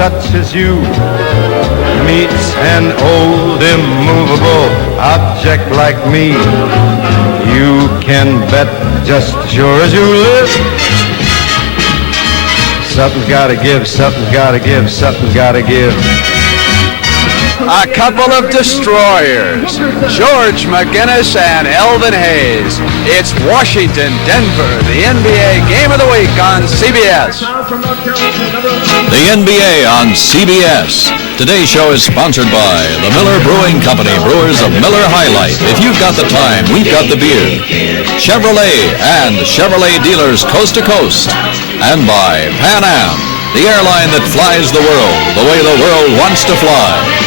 such as you meets an old immovable object like me, you can bet just as sure as you live, something's gotta give, something's gotta give, something's gotta give. A couple of destroyers, George McGinnis and Elvin Hayes. It's Washington, Denver, the NBA Game of the Week on CBS. The NBA on CBS. Today's show is sponsored by the Miller Brewing Company, brewers of Miller High Life. If you've got the time, we've got the beer. Chevrolet and Chevrolet dealers coast to coast. And by Pan Am, the airline that flies the world the way the world wants to fly.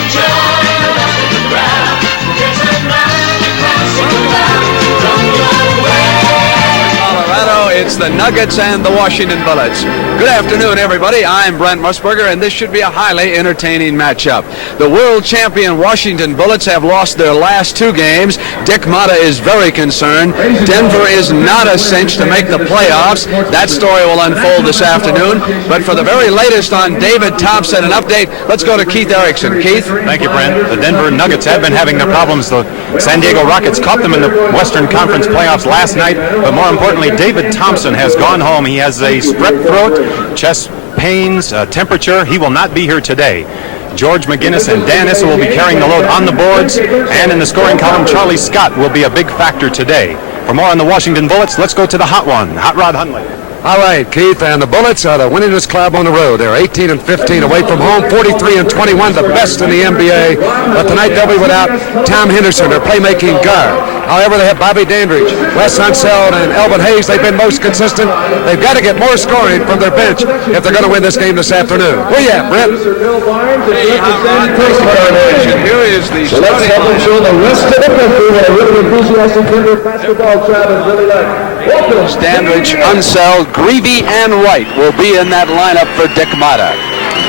It's the Nuggets and the Washington Bullets. Good afternoon, everybody. I'm Brent Musburger, and this should be a highly entertaining matchup. The world champion Washington Bullets have lost their last two games. Dick Motta is very concerned. Denver is not a cinch to make the playoffs. That story will unfold this afternoon. But for the very latest on David Thompson, an update, let's go to Keith Erickson. Keith? Thank you, Brent. The Denver Nuggets have been having their problems. The San Diego Rockets caught them in the Western Conference playoffs last night. But more importantly, David Thompson has gone home. He has a strep throat, chest pains, temperature. He will not be here today. George McGinnis and Dan Issel will be carrying the load on the boards, and in the scoring column, Charlie Scott will be a big factor today. For more on the Washington Bullets, let's go to the hot one, Hot Rod Hundley. All right, Keith, and the Bullets are the winningest club on the road. They're 18-15 away from home, 43-21, the best in the NBA. But tonight they'll be without Tom Henderson, their playmaking guard. However, they have Bobby Dandridge, Wes Unseld, and Elvin Hayes. They've been most consistent. They've got to get more scoring from their bench if they're going to win this game this afternoon. Where you at, Brent? Here is the so let's have them show the rest of the country what a really enthusiastic Denver basketball crowd is really like. Dandridge, Unseld, Grevey, and Wright will be in that lineup for Dick Motta.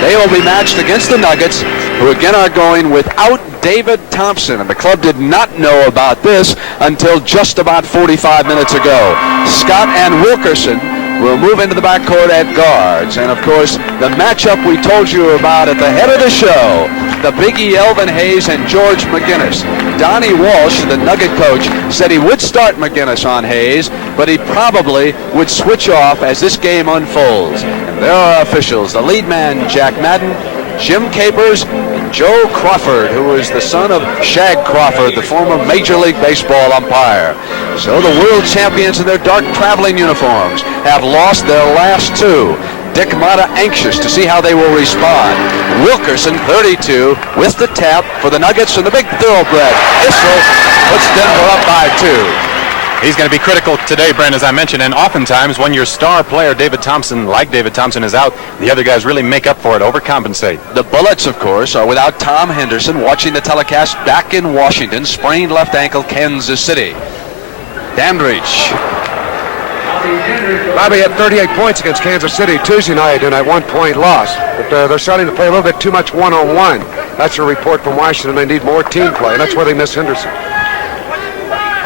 They will be matched against the Nuggets, who again are going without David Thompson, and the club did not know about this until just about 45 minutes ago. Scott and Wilkerson will move into the backcourt at guards, and of course the matchup we told you about at the head of the show, the Biggie Elvin Hayes and George McGinnis. Donnie Walsh, the Nugget coach, said he would start McGinnis on Hayes, but he probably would switch off as this game unfolds. And there are officials, the lead man Jack Madden, Jim Capers, and Joe Crawford, who is the son of Shag Crawford, the former Major League Baseball umpire. So the world champions in their dark traveling uniforms have lost their last two. Dick Motta anxious to see how they will respond. Wilkerson, 32, with the tap for the Nuggets and the big thoroughbred. Issel puts Denver up by 2. He's going to be critical today, Brent, as I mentioned, and oftentimes when your star player, David Thompson, is out, the other guys really make up for it, overcompensate. The Bullets, of course, are without Tom Henderson, watching the telecast back in Washington, sprained left ankle, Kansas City. Dandridge. Bobby had 38 points against Kansas City Tuesday night in that 1-point loss. But they're starting to play a little bit too much one-on-one. That's a report from Washington. They need more team play, and that's where they miss Henderson.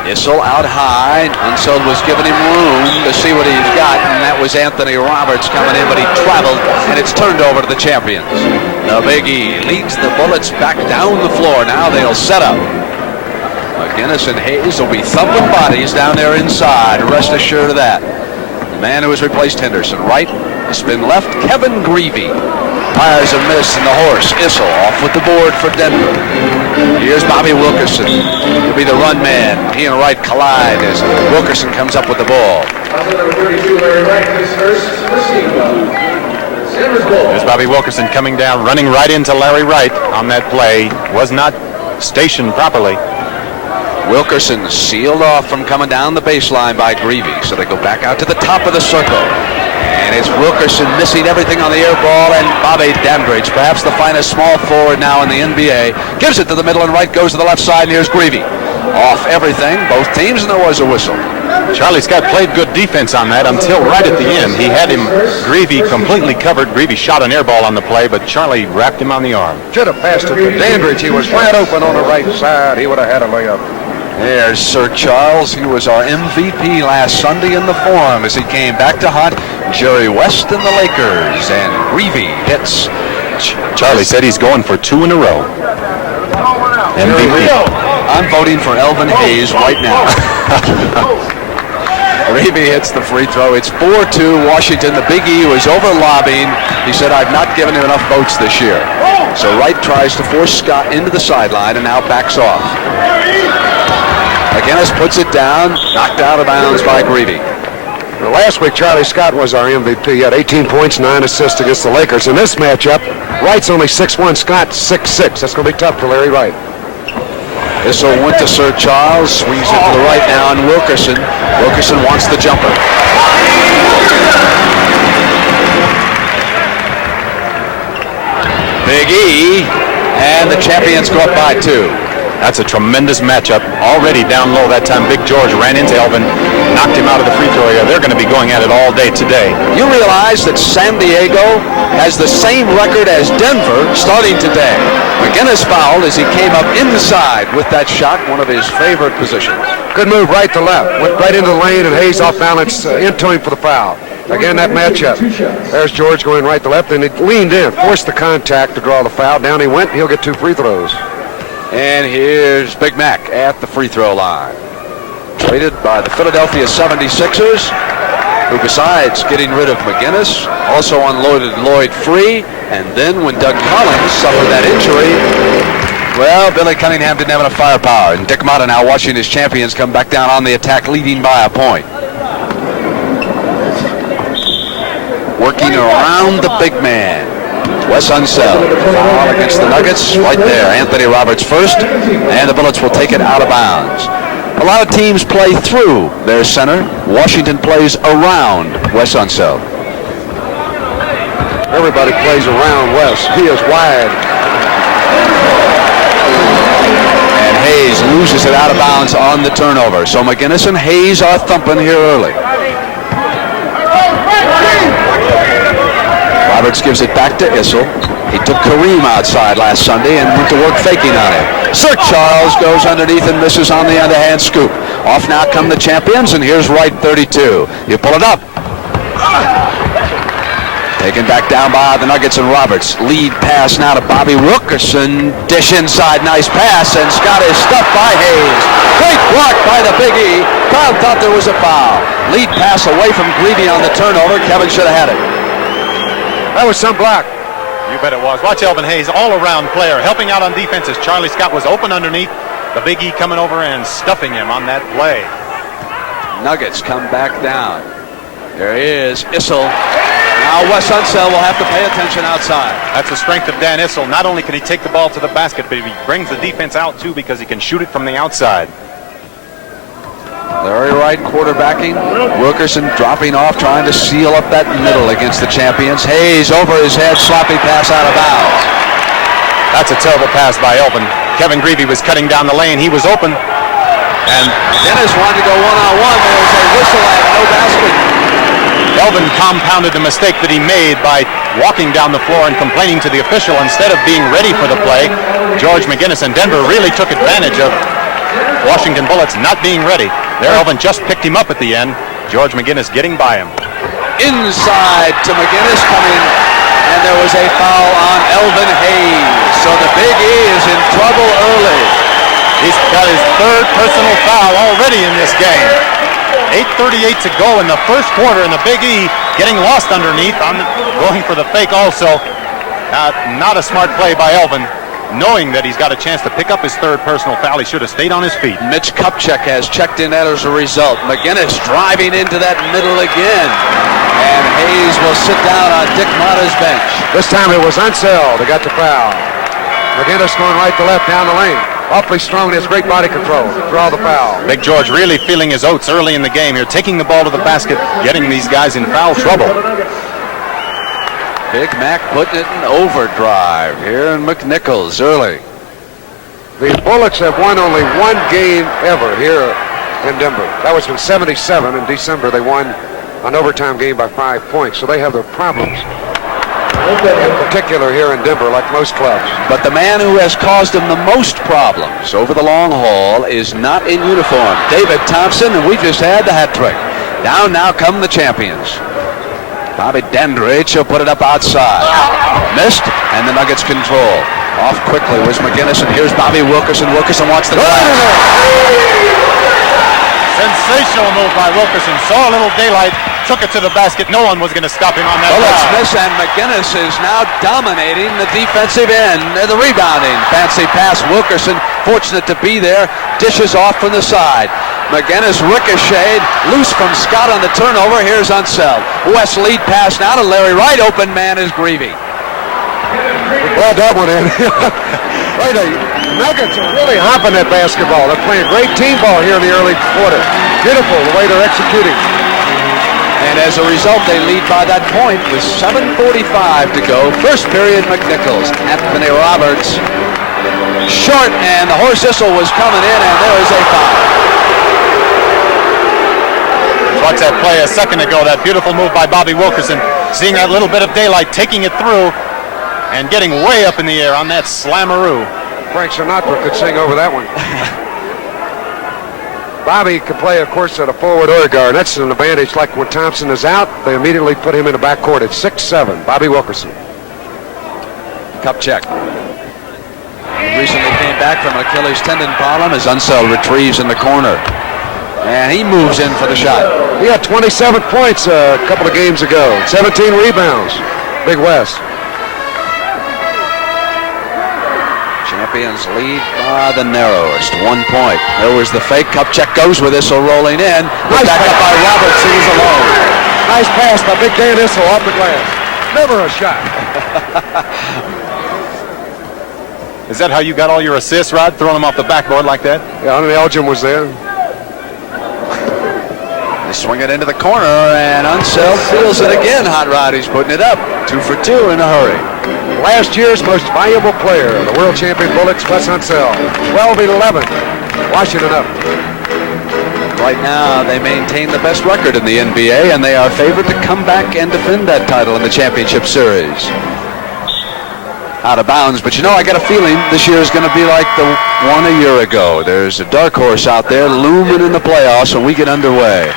Issel out high. Unseld was giving him room to see what he's got, and that was Anthony Roberts coming in, but he traveled, and it's turned over to the champions. The Biggie leads the Bullets back down the floor. Now they'll set up. McGinnis and Hayes will be thumping bodies down there inside. Rest assured of that. The man who has replaced Henderson. Wright, the spin left. Kevin Grevey fires a miss, and the horse, Issel, off with the board for Denver. Here's Bobby Wilkerson. He'll be the run man. He and Wright collide as Wilkerson comes up with the ball. There's Bobby Wilkerson coming down, running right into Larry Wright on that play. Was not stationed properly. Wilkerson sealed off from coming down the baseline by Grevey, so they go back out to the top of the circle. And it's Wilkerson missing everything on the air ball, and Bobby Dandridge, perhaps the finest small forward now in the NBA, gives it to the middle, and Wright goes to the left side, and here's Grevey. Off everything, both teams, and there was a whistle. Charlie Scott played good defense on that until right at the end. He had him, Grevey, completely covered. Grevey shot an air ball on the play, but Charlie wrapped him on the arm. Should have passed it to Dandridge. He was wide open on the right side. He would have had a layup. There's Sir Charles. He was our MVP last Sunday in the Forum as he came back to hunt Jerry West and the Lakers. And Grevey hits bench. Charlie said he's going for 2 in a row. MVP. I'm voting for Elvin Hayes right now. Grevey hits the free throw. It's 4-2 Washington. The Big E was over lobbying. He said, I've not given him enough votes this year. So Wright tries to force Scott into the sideline and now backs off. McGinnis puts it down, knocked out of bounds by Grevey. Well, last week, Charlie Scott was our MVP. He had 18 points, 9 assists against the Lakers. In this matchup, Wright's only 6'1", Scott 6'6". That's going to be tough for Larry Wright. Issel went to Sir Charles, swings it to the right now, and Wilkerson. Wilkerson wants the jumper. Big E, and the champions go up by 2. That's a tremendous matchup. Already down low that time, Big George ran into Elvin, knocked him out of the free throw area. They're going to be going at it all day today. You realize that San Diego has the same record as Denver starting today. McGinnis fouled as he came up inside with that shot, one of his favorite positions. Good move right to left. Went right into the lane, and Hayes off balance into him for the foul. Again, that matchup. There's George going right to left, and he leaned in, forced the contact to draw the foul. Down he went. He'll get 2 free throws. And here's Big Mac at the free throw line. Traded by the Philadelphia 76ers, who besides getting rid of McGinnis, also unloaded Lloyd Free. And then when Doug Collins suffered that injury, well, Billy Cunningham didn't have enough firepower. And Dick Motta now watching his champions come back down on the attack, leading by a point. Working around the big man. Wes Unseld, foul against the Nuggets, right there. Anthony Roberts first, and the Bullets will take it out of bounds. A lot of teams play through their center. Washington plays around Wes Unseld. Everybody plays around Wes. He is wide. And Hayes loses it out of bounds on the turnover. So McGinnis and Hayes are thumping here early. Roberts gives it back to Issel. He took Kareem outside last Sunday and went to work faking on him. Sir Charles goes underneath and misses on the underhand scoop. Off now come the champions, and here's Wright 32. You pull it up. Taken back down by the Nuggets and Roberts. Lead pass now to Bobby Wilkerson. Dish inside, nice pass, and Scott is stuffed by Hayes. Great block by the Big E. Crowd thought there was a foul. Lead pass away from Grevey on the turnover. Kevin should have had it. That was some block. You bet it was. Watch Elvin Hayes, all-around player, helping out on defense as Charlie Scott was open underneath. The Big E coming over and stuffing him on that play. Nuggets come back down. There is Issel. Now Wes Unseld will have to pay attention outside. That's the strength of Dan Issel. Not only can he take the ball to the basket, but he brings the defense out too because he can shoot it from the outside. Larry Wright quarterbacking. Wilkerson dropping off, trying to seal up that middle against the champions. Hayes over his head, sloppy pass out of bounds. That's a terrible pass by Elvin. Kevin Grevey was cutting down the lane. He was open. And Dennis wanted to go one-on-one. There was a whistle and no basket. Elvin compounded the mistake that he made by walking down the floor and complaining to the official instead of being ready for the play. George McGinnis and Denver really took advantage of Washington Bullets not being ready. There, Elvin just picked him up at the end. George McGinnis getting by him. Inside to McGinnis coming, and there was a foul on Elvin Hayes. So the Big E is in trouble early. He's got his 3rd personal foul already in this game. 8:38 to go in the first quarter, and the Big E getting lost underneath, going for the fake also. Not a smart play by Elvin. Knowing that he's got a chance to pick up his 3rd personal foul, he should have stayed on his feet. Mitch Kupchak has checked in as a result. McGinnis driving into that middle again. And Hayes will sit down on Dick Motta's bench. This time it was Unseld that got the foul. McGinnis going right to left down the lane. Awfully strong, has great body control. Draw the foul. Big George really feeling his oats early in the game here, taking the ball to the basket, getting these guys in foul trouble. Big Mac putting it in overdrive here in McNichols early. The Bullets have won only one game ever here in Denver. That was in '77. In December, they won an overtime game by 5 points. So they have their problems, in particular here in Denver, like most clubs. But the man who has caused them the most problems over the long haul is not in uniform. David Thompson, and we just had the hat trick. Down now come the champions. Bobby Dandridge, he'll put it up outside. Missed, and the Nuggets control. Off quickly was McGinnis, and here's Bobby Wilkerson. Wilkerson wants the Sensational move by Wilkerson. Saw a little daylight, took it to the basket. No one was going to stop him on that. Bullets miss, and McGinnis is now dominating the defensive end. The rebounding. Fancy pass. Wilkerson, fortunate to be there, dishes off from the side. McGinnis ricocheted, loose from Scott on the turnover. Here's Unseld. West lead pass now to Larry Wright. Open man is Grevey. Well, that one in. Right, the Nuggets are really hopping that basketball. They're playing great team ball here in the early quarter. Beautiful the way they're executing. And as a result, they lead by that point with 7:45 to go. First period, McNichols. Anthony Roberts. Short, and the horse Issel was coming in, and there is a foul. Watch that play a second ago. That beautiful move by Bobby Wilkerson. Seeing that little bit of daylight, taking it through, and getting way up in the air on that slammeroo. Frank Sinatra could sing over that one. Bobby could play, of course, at a forward or a guard. That's an advantage. Like when Thompson is out, they immediately put him in the backcourt at 6'7". Bobby Wilkerson. Kupchak. He recently came back from Achilles tendon problem as Unseld retrieves in the corner. And he moves in for the shot. He had 27 points a couple of games ago. 17 rebounds. Big West. Champions lead by the narrowest, 1 point. There was the fake. Kupchak goes with Issel rolling in. Nice back up by Roberts, who was alone. Nice pass by Big Dan Issel off the glass. Never a shot. Is that how you got all your assists, Rod? Throwing them off the backboard like that? Yeah, and Elgin was there. They swing it into the corner, and Unseld feels it again. Hot Rod, he's putting it up. 2 for 2 in a hurry. Last year's most valuable player, the world champion Bullets, Wes Unseld. 12-11. Washington up. Right now, they maintain the best record in the NBA, and they are favored to come back and defend that title in the championship series. Out of bounds, but you know, I got a feeling this year is going to be like the one a year ago. There's a dark horse out there looming in the playoffs when we get underway.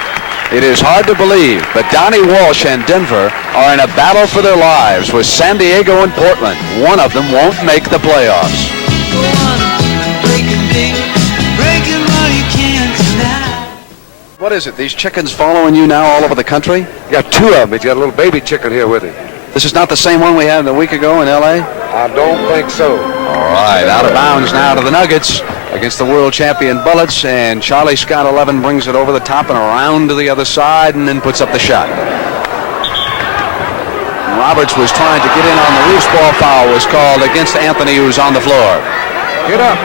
It is hard to believe, but Donnie Walsh and Denver are in a battle for their lives with San Diego and Portland. One of them won't make the playoffs. What is it? These chickens following you now all over the country? You got 2 of them. He's got a little baby chicken here with him. This is not the same one we had a week ago in L.A.? I don't think so. All right, out of bounds now to the Nuggets against the world champion Bullets, and Charlie Scott 11 brings it over the top and around to the other side and then puts up the shot. Roberts was trying to get in on the loose ball. Foul was called against Anthony, who was on the floor. Get up.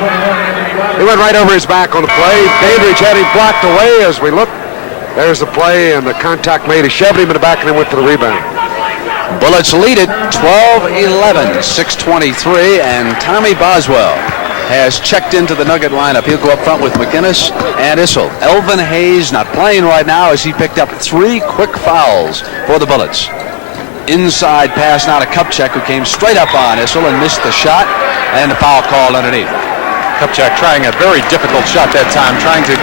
He went right over his back on the play. Dandridge had him blocked away as we look. There's the play, and the contact made. He shoved him in the back and then went for the rebound. Bullets lead it 12-11, 6:23, and Tommy Boswell has checked into the Nugget lineup. He'll go up front with McGinnis and Issel. Elvin Hayes not playing right now as he picked up 3 quick fouls for the Bullets. Inside pass now to Kupchak, who came straight up on Issel and missed the shot, and the foul called underneath. Kupchak trying a very difficult shot that time, trying to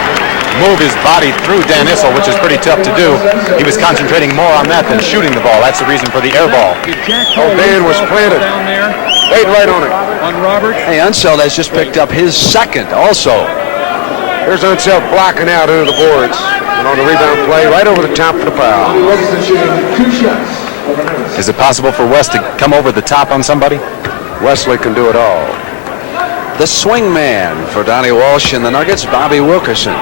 move his body through Dan Issel, which is pretty tough to do. He was concentrating more on that than shooting the ball. That's the reason for the air ball. Oh, Dan was planted. Wait right on it. On Roberts. Hey, Unseld has just picked up his second also. Here's Unseld blocking out into the boards. And on the rebound play, right over the top of the foul. Is it possible for West to come over the top on somebody? Wesley can do it all. The swing man for Donnie Walsh and the Nuggets, Bobby Wilkerson.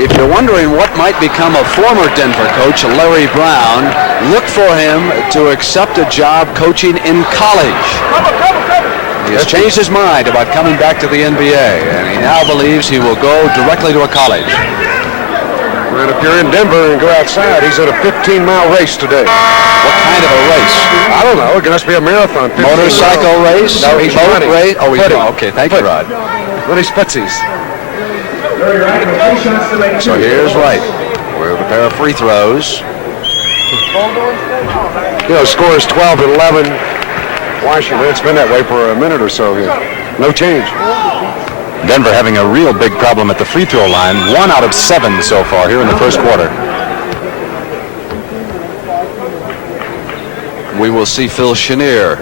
If you're wondering what might become of former Denver coach Larry Brown, look for him to accept a job coaching in college. He has changed his mind about coming back to the NBA, and he now believes he will go directly to a college. And if you're in Denver and go outside, he's at a 15-mile race today. What kind of a race? I don't know. It must be a marathon. Motorcycle race? No, he's boat running. race? Oh, he's Putting. okay. Thank you, Rod. When he's footsies. So here's Wright with a pair of free throws. You know, score is 12-11. Washington. It's been that way for a minute or so here. No change. Denver having a real big problem at the free throw line. 1 out of 7 so far here in the first quarter. We will see Phil Chenier,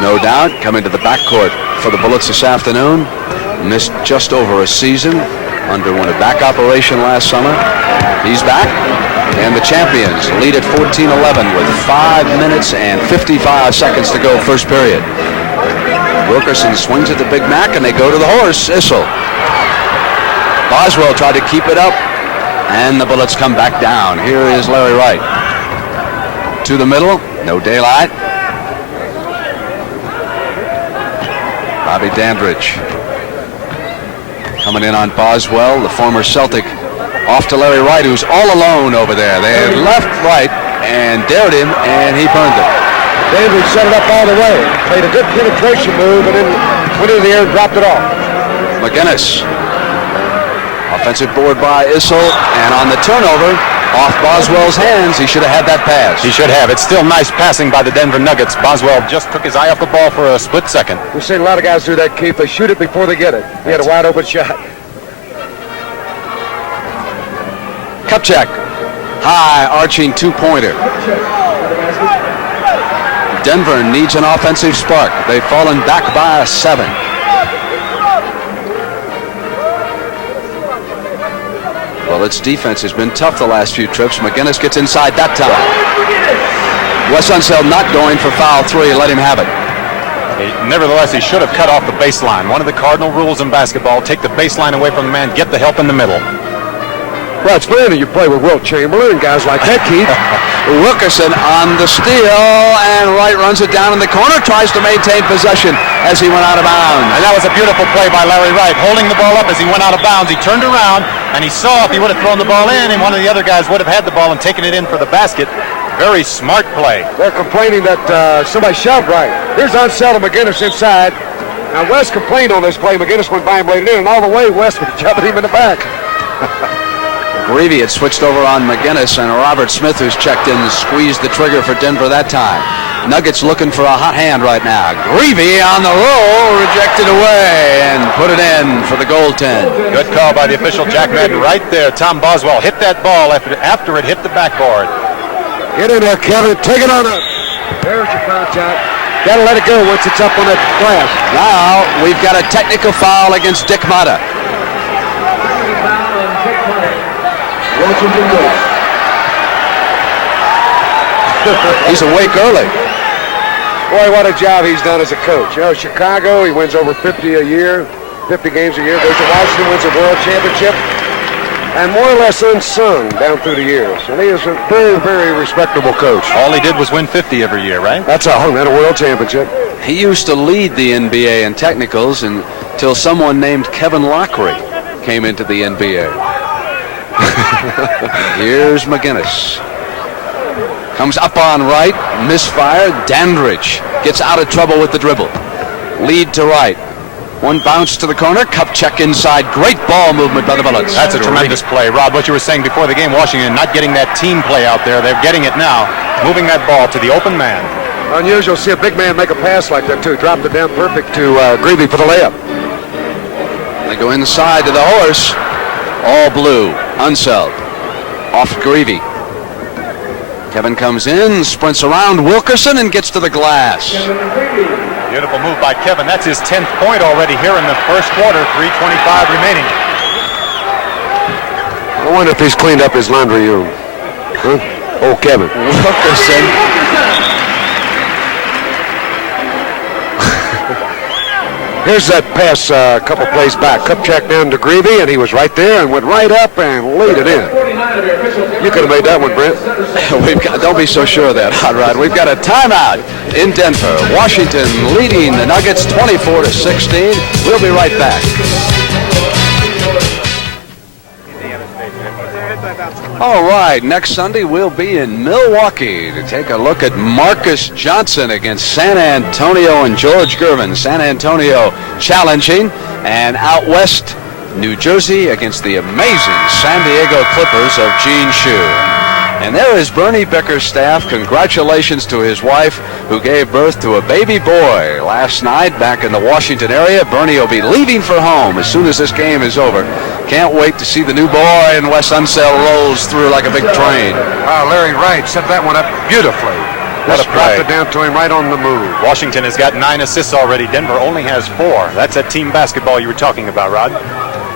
no doubt, coming to the backcourt for the Bullets this afternoon. Missed just over a season, underwent a back operation last summer. He's back, and the champions lead at 14-11 with 5 minutes and 55 seconds to go, first period. Wilkerson swings at the Big Mac, and they go to the horse, Issel. Boswell tried to keep it up, and the Bullets come back down. Here is Larry Wright. To the middle, no daylight. Bobby Dandridge coming in on Boswell, the former Celtic, off to Larry Wright, who's all alone over there. They had left Wright and dared him, and he burned it. Dandridge set it up all the way. Played a good penetration move, and then went into the air and dropped it off. McGinnis. Offensive board by Issel, and on the turnover, off Boswell's hands. He should have had that pass. He should have. It's still nice passing by the Denver Nuggets. Boswell just took his eye off the ball for a split second. We've seen a lot of guys do that, Keith. They shoot it before they get it. He had a wide open shot. Kupchak, high arching two-pointer. Denver needs an offensive spark. They've fallen back by 7. Well, its defense has been tough the last few trips. McGinnis gets inside that time. Wes Unseld not going for foul 3. Let him have it. Nevertheless, he should have cut off the baseline. One of the cardinal rules in basketball, take the baseline away from the man, get the help in the middle. Well, it's funny you play with Wilt Chamberlain and guys like that, Keith. Wilkerson on the steal, and Wright runs it down in the corner, tries to maintain possession as he went out of bounds. And that was a beautiful play by Larry Wright, holding the ball up as he went out of bounds. He turned around, and he saw if he would have thrown the ball in, and one of the other guys would have had the ball and taken it in for the basket. Very smart play. They're complaining that somebody shoved Wright. Here's Unseld and McGinnis inside. Now, Wes complained on this play. McGinnis went by and played it in, and all the way, Wes was jumping him in the back. Grevey had switched over on McGinnis, and Robert Smith, who's checked in, squeezed the trigger for Denver that time. Nuggets looking for a hot hand right now. Grevey on the roll, rejected away, and put it in for the goaltend. Good call by the official, Jack Madden, right there. Tom Boswell hit that ball after it hit the backboard. Get in there, Kevin. Take it on up. There's your contact. Got to let it go once it's up on that glass. Now we've got a technical foul against Dick Mata. He's awake early. Boy, what a job he's done as a coach. You know, Chicago, he wins over 50 a year, 50 games a year. Goes to Washington, wins a world championship, and more or less unsung down through the years. And he is a very, very respectable coach. All he did was win 50 every year, right? That's a world championship. He used to lead the NBA in technicals until someone named Kevin Lockery came into the NBA. Here's McGinnis. Comes up on Wright, misfire. Dandridge gets out of trouble with the dribble. Lead to Wright. One bounce to the corner. Kupchak inside. Great ball movement by the Bullets. That's a tremendous play. Rob, what you were saying before the game, Washington not getting that team play out there. They're getting it now. Moving that ball to the open man. Unusual to see a big man make a pass like that, too. Dropped it down perfect to Grevey for the layup. They go inside to the horse. All blue. Unseld. Off Grevey. Kevin comes in, sprints around Wilkerson, and gets to the glass. Beautiful move by Kevin. That's his 10th point already here in the first quarter. 3:25 remaining. I wonder if he's cleaned up his laundry room. Huh? Oh, Kevin. Wilkerson. Here's that pass a couple plays back. Kupchak down to Grevey, and he was right there and went right up and laid it in. You could have made that one, Brent. Don't be so sure of that, Hot Rod. We've got a timeout in Denver. Washington leading the Nuggets 24-16. We'll be right back. All right, next Sunday we'll be in Milwaukee to take a look at Marcus Johnson against San Antonio and George Gervin. San Antonio challenging, and out west, New Jersey against the amazing San Diego Clippers of Gene Shue. And there is Bernie Bickerstaff. Congratulations to his wife, who gave birth to a baby boy last night back in the Washington area. Bernie will be leaving for home as soon as this game is over. Can't wait to see the new boy, and Wes Unseld rolls through like a big train. Larry Wright set that one up beautifully. Just dropped it down to him right on the move. Washington has got 9 assists already. Denver only has 4. That's that team basketball you were talking about, Rod.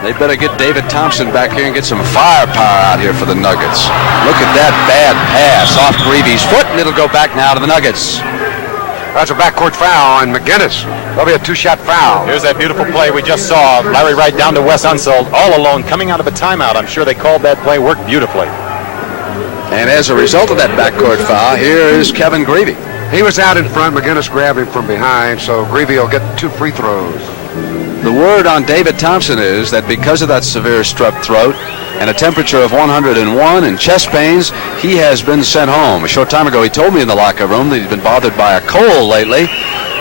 They better get David Thompson back here and get some firepower out here for the Nuggets. Look at that bad pass off Grevey's foot, and it'll go back now to the Nuggets. That's a backcourt foul on McGinnis. That'll be a 2-shot foul. Here's that beautiful play we just saw. Larry Wright down to Wes Unseld, all alone, coming out of a timeout. I'm sure they called that play, worked beautifully. And as a result of that backcourt foul, here is Kevin Grevey. He was out in front. McGinnis grabbed him from behind, so Grevey will get 2 free throws. The word on David Thompson is that because of that severe strep throat and a temperature of 101 and chest pains, he has been sent home. A short time ago, he told me in the locker room that he'd been bothered by a cold lately,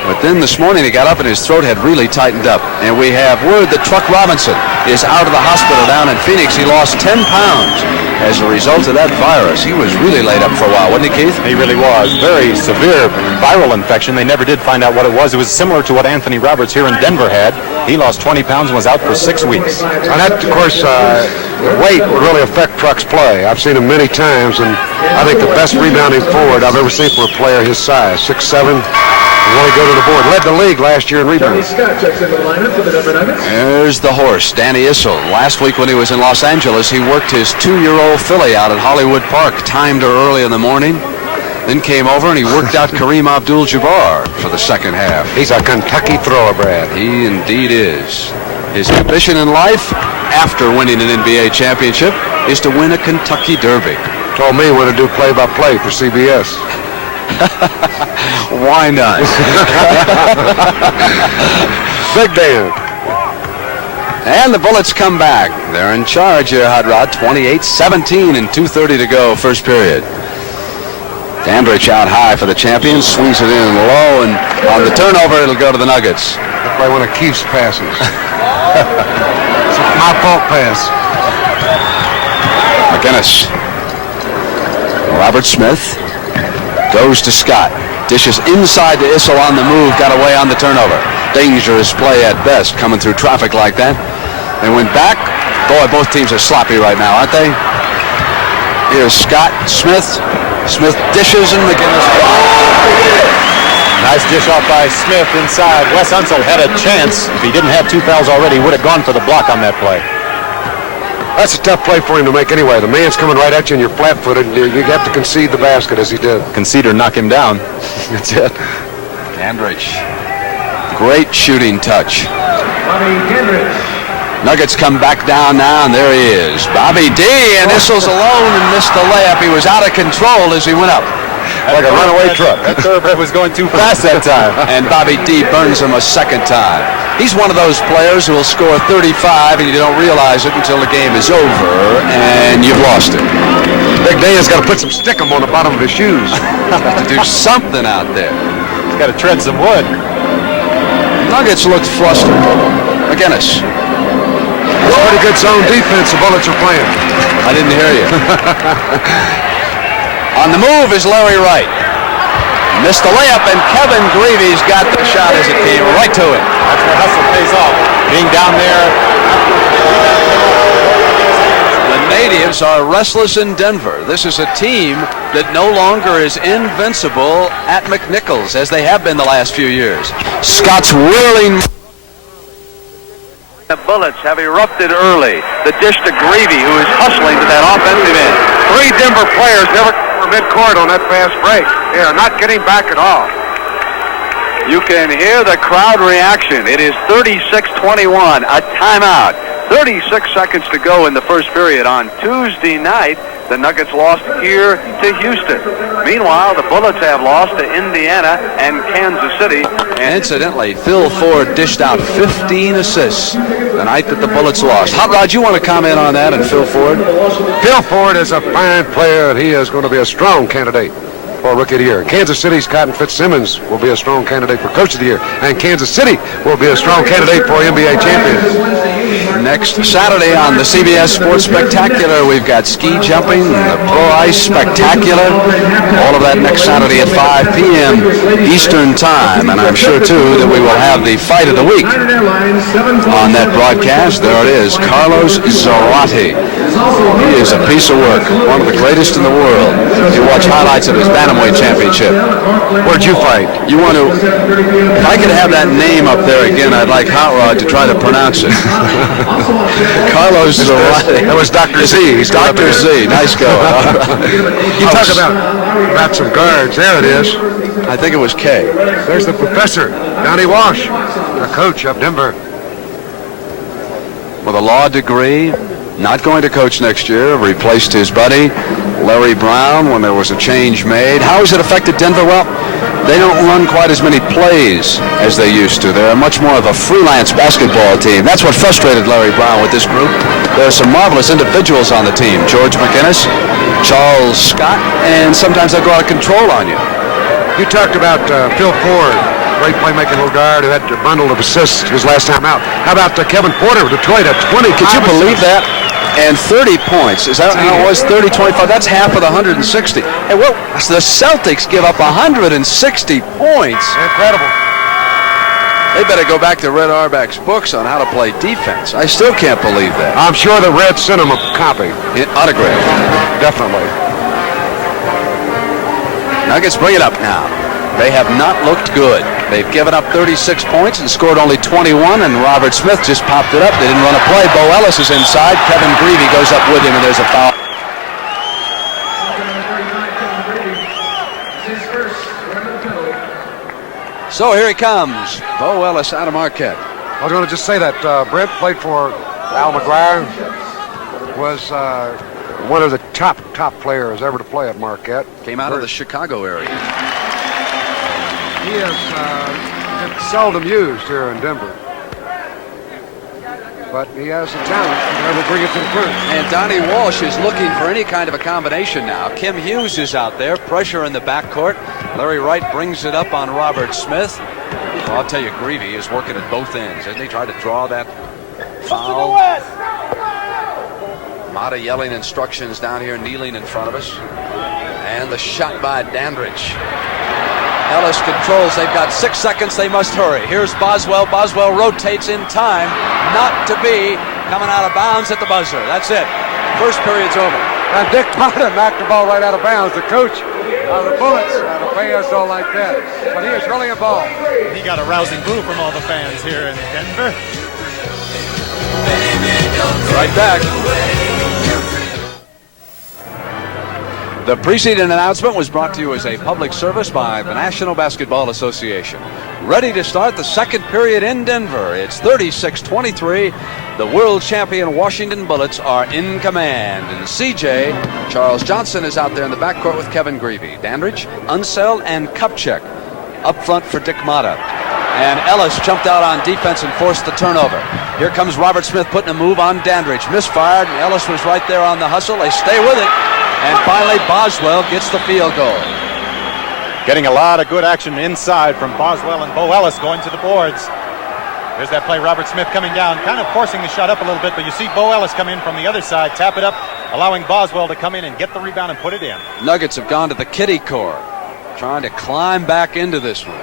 but then this morning he got up and his throat had really tightened up. And we have word that Truck Robinson is out of the hospital down in Phoenix. He lost 10 pounds as a result of that virus. He was really laid up for a while, wasn't he, Keith? He really was. Very severe viral infection. They never did find out what it was. It was similar to what Anthony Roberts here in Denver had. He lost 20 pounds and was out for 6 weeks. And that, of course, weight would really affect Truck's play. I've seen him many times, and I think the best rebounding forward I've ever seen for a player his size, 6'7", really go to the board. Led the league last year in rebounding. There's the horse, Danny Issel. Last week when he was in Los Angeles, he worked his 2-year-old filly out at Hollywood Park, timed her early in the morning, then came over and he worked out Kareem Abdul-Jabbar for the second half. He's a Kentucky thoroughbred. He indeed is. His ambition in life, after winning an NBA championship, is to win a Kentucky Derby. Told me when to do play-by-play for CBS. Why not? Big Dan. And the Bullets come back. They're in charge here, Hot Rod. 28-17 and 2:30 to go, first period. Dandridge out high for the champions. Swings it in low, and on the turnover, it'll go to the Nuggets. That's like one of Keith's passes. It's my fault pass. McGinnis. Robert Smith goes to Scott. Dishes inside to Issel on the move. Got away on the turnover. Dangerous play at best, coming through traffic like that. They went back. Boy, both teams are sloppy right now, aren't they? Here's Scott, Smith. Smith dishes, and McGinnis. Nice dish off by Smith inside. Wes Unseld had a chance. If he didn't have 2 fouls already, he would have gone for the block on that play. That's a tough play for him to make anyway. The man's coming right at you and you're flat-footed, and you have to concede the basket as he did. Concede or knock him down. That's it. Dandridge. Great shooting touch. Nuggets come back down now, and there he is. Bobby D, and Issel's alone and missed the layup. He was out of control as he went up. Like a runaway truck. That thoroughbred was going too fast that time. And Bobby D burns him a second time. He's one of those players who will score 35 and you don't realize it until the game is over and you've lost it. Big Dan's got to put some stickum on the bottom of his shoes. Got to do something out there. He's got to tread some wood. Nuggets looked flustered. McGinnis. Pretty good zone defense the Bullets are playing. I didn't hear you. On the move is Larry Wright. Missed the layup, and Kevin Grevey's got the shot as it came right to him. That's where hustle pays off. Being down there. The natives are restless in Denver. This is a team that no longer is invincible at McNichols, as they have been the last few years. Scott's whirling. The Bullets have erupted early. The dish to Grevey, who is hustling to that offensive end. 3 Denver players never were midcourt on that fast break. They are not getting back at all. You can hear the crowd reaction. It is 36-21, a timeout. 36 seconds to go in the first period. On Tuesday night, the Nuggets lost here to Houston. Meanwhile, the Bullets have lost to Indiana and Kansas City. And incidentally, Phil Ford dished out 15 assists the night that the Bullets lost. Hot Rod, you want to comment on that and Phil Ford? Phil Ford is a fine player, and he is going to be a strong candidate for Rookie of the Year. Kansas City's Cotton Fitzsimmons will be a strong candidate for Coach of the Year, and Kansas City will be a strong candidate for NBA champions. Next Saturday on the CBS Sports Spectacular, we've got ski jumping, the Pro Ice Spectacular, all of that next Saturday at 5 p.m. Eastern Time, and I'm sure, too, that we will have the Fight of the Week on that broadcast. There it is, Carlos Zarate. He He's a piece of work, one of the greatest in the world. You watch highlights of his bantamweight championship. Where'd you fight? You want to, if I could have that name up there again, I'd like Hot Rod to try to pronounce it. Carlos Zarate. That was Dr. Z. He's Dr. Z. Nice go. You talk about some guards. There it is. I think it was K. There's the professor, Donnie Walsh, the coach of Denver. With a law degree, not going to coach next year, replaced his buddy, Larry Brown, when there was a change made. How has it affected Denver? Well, they don't run quite as many plays as they used to. They're much more of a freelance basketball team. That's what frustrated Larry Brown with this group. There are some marvelous individuals on the team. George McGinnis, Charles Scott, and sometimes they'll go out of control on you. You talked about Phil Ford, great playmaking little guard who had a bundle of assists his last time out. How about Kevin Porter of Detroit at 20? Could you believe that? And 30 points. Is that how it was? 30-25. That's half of the 160. Hey, well, the Celtics give up 160 points. Incredible. They better go back to Red Auerbach's books on how to play defense. I still can't believe that. I'm sure the Reds sent him a copy. Autograph. Definitely. Nuggets bring it up now. They have not looked good. They've given up 36 points and scored only 21, and Robert Smith just popped it up. They didn't run a play. Bo Ellis is inside. Kevin Grevey goes up with him, and there's a foul. So here he comes. Bo Ellis out of Marquette. I was going to just say that Brent played for Al McGuire, was one of the top players ever to play at Marquette. Came out of the Chicago area. He is seldom used here in Denver. But he has the talent to be able to bring it to the front. And Donnie Walsh is looking for any kind of a combination now. Kim Hughes is out there, pressure in the backcourt. Larry Wright brings it up on Robert Smith. Well, I'll tell you, Grevey is working at both ends. Hasn't he tried to draw that foul? Mata yelling instructions down here, kneeling in front of us. And the shot by Dandridge. Ellis controls. They've got 6 seconds. They must hurry. Here's Boswell. Boswell rotates in time. Not to be. Coming out of bounds at the buzzer. That's it. First period's over. And Dick Potter knocked the ball right out of bounds. The coach of the Bullets. The fans don't like that. But he is really involved. He got a rousing boo from all the fans here in Denver. Right back. The preceding announcement was brought to you as a public service by the National Basketball Association. Ready to start the second period in Denver. It's 36-23. The world champion Washington Bullets are in command. And CJ, Charles Johnson, is out there in the backcourt with Kevin Grevey. Dandridge, Unseld, and Kupchak up front for Dick Mata. And Ellis jumped out on defense and forced the turnover. Here comes Robert Smith putting a move on Dandridge. Misfired, and Ellis was right there on the hustle. They stay with it. And finally, Boswell gets the field goal. Getting a lot of good action inside from Boswell and Bo Ellis going to the boards. There's that play, Robert Smith coming down, kind of forcing the shot up a little bit, but you see Bo Ellis come in from the other side, tap it up, allowing Boswell to come in and get the rebound and put it in. Nuggets have gone to the kiddie court, trying to climb back into this one.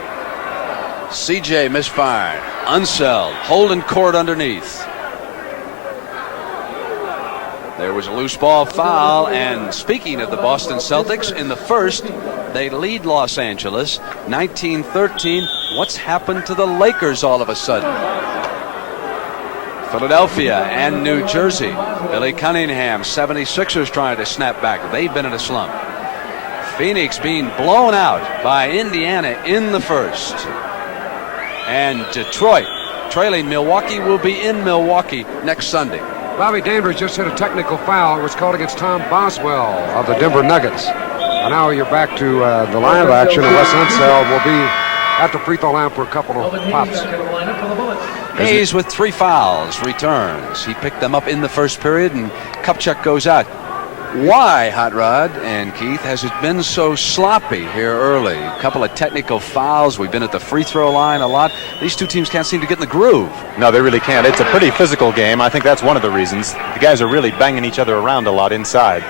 CJ misfired. Unseld, holding court underneath. There was a loose ball foul, and speaking of the Boston Celtics, in the first, they lead Los Angeles 19-13. What's happened to the Lakers all of a sudden? Philadelphia and New Jersey. Billy Cunningham, 76ers trying to snap back. They've been in a slump. Phoenix being blown out by Indiana in the first. And Detroit, trailing Milwaukee, will be in Milwaukee next Sunday. Bobby Dandridge just hit a technical foul. It was called against Tom Boswell of the Denver Nuggets. And now you're back to the line of action, and Wes Unseld will be at the free throw line for a couple of pops. Hayes with 3 fouls returns. He picked them up in the first period, and Kupchak goes out. Why, Hot Rod and Keith, has it been so sloppy here early? A couple of technical fouls. We've been at the free throw line a lot. These two teams can't seem to get in the groove. No, they really can't. It's a pretty physical game. I think that's one of the reasons. The guys are really banging each other around a lot inside.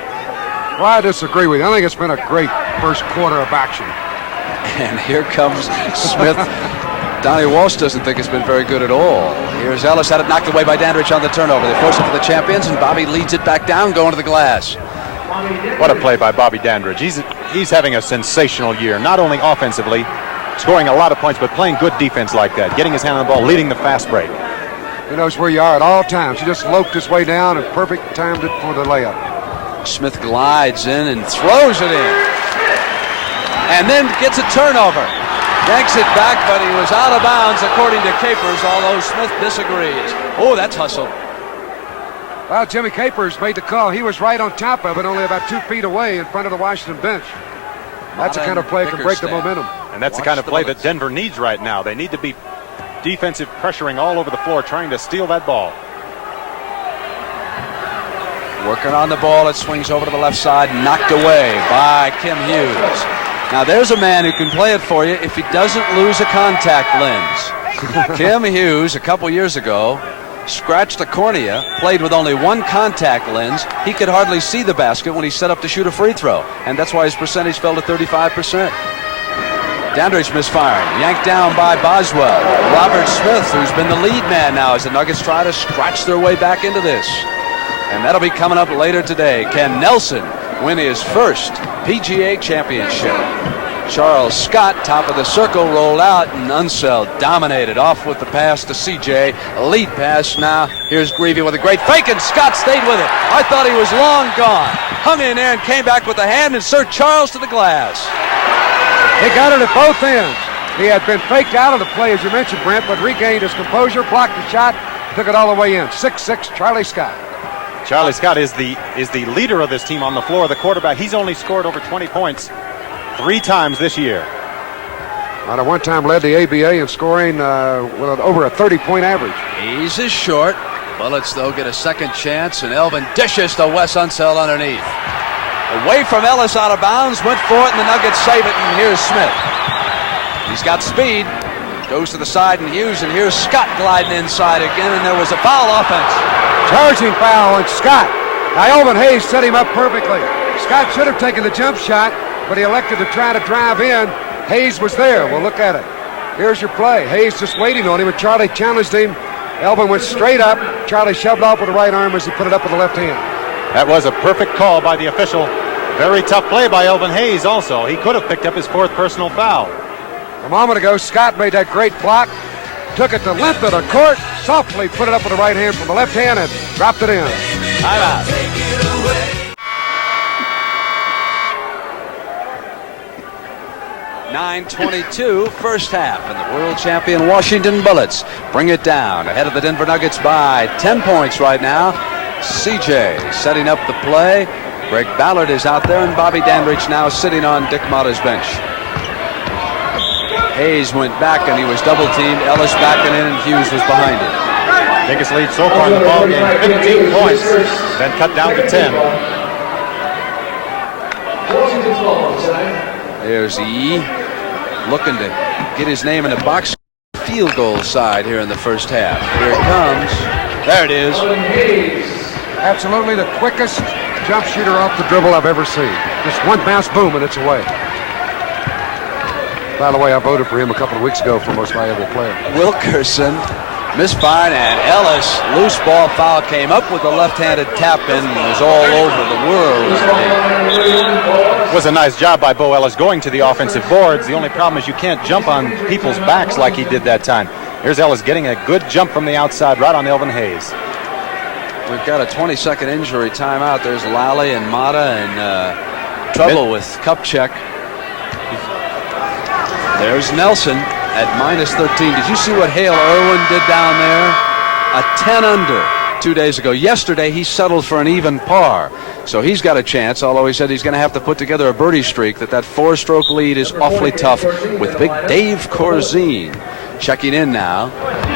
Well, I disagree with you. I think it's been a great first quarter of action. And here comes Smith Donnie Walsh doesn't think it's been very good at all. Here's Ellis, had it knocked away by Dandridge on the turnover. They force it for the champions, and Bobby leads it back down, going to the glass. What a play by Bobby Dandridge. He's having a sensational year, not only offensively, scoring a lot of points, but playing good defense like that, getting his hand on the ball, leading the fast break. He knows where you are at all times. He just loped his way down and perfect timed it for the layup. Smith glides in and throws it in. And then gets a turnover. Yanks it back, but he was out of bounds according to Capers, although Smith disagrees. Oh, that's hustle. Well, Jimmy Capers made the call. He was right on top of it, only about 2 feet away in front of the Washington bench. That's the kind of play that can break the momentum. And that's the kind of play that Denver needs right now. They need to be defensive pressuring all over the floor, trying to steal that ball. Working on the ball, it swings over to the left side, knocked away by Kim Hughes. Now there's a man who can play it for you if he doesn't lose a contact lens. Kim Hughes, a couple years ago, scratched a cornea, played with only one contact lens. He could hardly see the basket when he set up to shoot a free throw, and that's why his percentage fell to 35%. Dandridge misfiring, yanked down by Boswell. Robert Smith, who's been the lead man now as the Nuggets try to scratch their way back into this. And that'll be coming up later today. Can Nelson win his first PGA championship? Charles Scott, top of the circle, rolled out, and Unseld dominated off with the pass to CJ. A lead pass now. Here's Grevey with a great fake, and Scott stayed with it. I thought he was long gone. Hung in there and came back with the hand and served Charles to the glass. He got it at both ends. He had been faked out of the play, as you mentioned, Brent, but regained his composure, blocked the shot, took it all the way in. 6'6", Charlie Scott. Charlie Scott is the leader of this team on the floor, the quarterback. He's only scored over 20 points 3 times this year. At one time led the ABA in scoring with over a 30-point average. Hayes is short. Bullets, though, get a second chance, and Elvin dishes to Wes Unseld underneath. Away from Ellis, out of bounds, went for it, and the Nuggets save it, and here's Smith. He's got speed, goes to the side, and Hughes, and here's Scott gliding inside again, and there was a foul offense. Charging foul on Scott. Now Elvin Hayes set him up perfectly. Scott should have taken the jump shot, but he elected to try to drive in. Hayes was there. Well, look at it. Here's your play. Hayes just waiting on him, and Charlie challenged him. Elvin went straight up. Charlie shoved off with the right arm as he put it up with the left hand. That was a perfect call by the official. Very tough play by Elvin Hayes also. He could have picked up his 4th personal foul. A moment ago, Scott made that great block, took it the length of the court, softly put it up with the right hand from the left hand and dropped it in. Timeout. .922 first half, and the world champion Washington Bullets bring it down ahead of the Denver Nuggets by 10 points right now. CJ setting up the play. Greg Ballard is out there, and Bobby Dandridge now sitting on Dick Motta's bench. Hayes went back, and he was double-teamed. Ellis backing in, and Hughes was behind him. Biggest lead so far in the ball game, 15 points, then cut down to 10. There's E, looking to get his name in the box field goal side here in the first half. Here it comes. There it is. Absolutely the quickest jump shooter off the dribble I've ever seen. Just one bounce, boom, and it's away. By the way, I voted for him a couple of weeks ago for most valuable player. Wilkerson misfired, and Ellis, loose ball foul, came up with the left-handed tap and was all over the world. It was a nice job by Bo Ellis going to the offensive boards. The only problem is you can't jump on people's backs like he did that time. Here's Ellis getting a good jump from the outside right on Elvin Hayes. We've got a 20-second injury timeout. There's Lally and Mata in trouble with Kupchak. There's Nelson at -13. Did you see what Hale Irwin did down there? A 10 under 2 days ago. Yesterday, he settled for an even par. So he's got a chance, although he said he's going to have to put together a birdie streak. That 4-stroke lead is awfully tough with big Dave Corzine checking in now.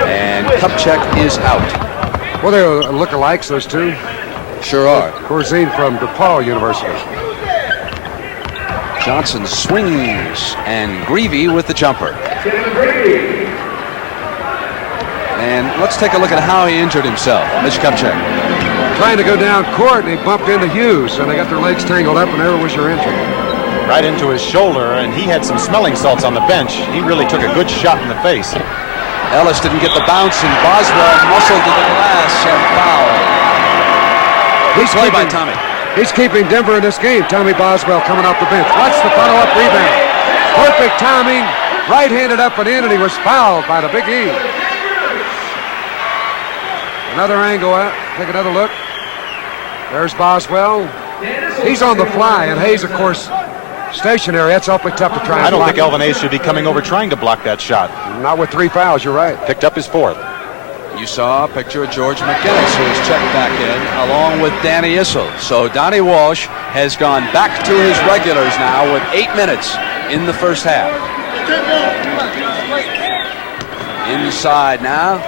And Kupchak is out. Well, they're look-alikes, those two. Sure are. Corzine from DePaul University. Johnson swings, and Grevey with the jumper. And let's take a look at how he injured himself. Mitch Kupchak. Trying to go down court, and he bumped into Hughes, and they got their legs tangled up, and there was your injury. right into his shoulder, and he had some smelling salts on the bench. He really took a good shot in the face. Ellis didn't get the bounce, and Boswell muscled to the glass and foul. He's Play by keeping, Tommy. he's keeping Denver in this game. Tommy Boswell coming off the bench. Watch the follow-up rebound. Perfect timing. Right-handed up and in, and he was fouled by the Big E. Another angle out. Take another look. There's Boswell. He's on the fly, and Hayes, of course, stationary. That's awfully tough to try and I don't block. think Elvin Hayes should be coming over trying to block that shot. Not with 3 fouls, you're right. Picked up his 4th. You saw a picture of George McGinnis, who was checked back in, along with Danny Issel. So Donnie Walsh has gone back to his regulars now with 8 minutes in the first half. Inside now.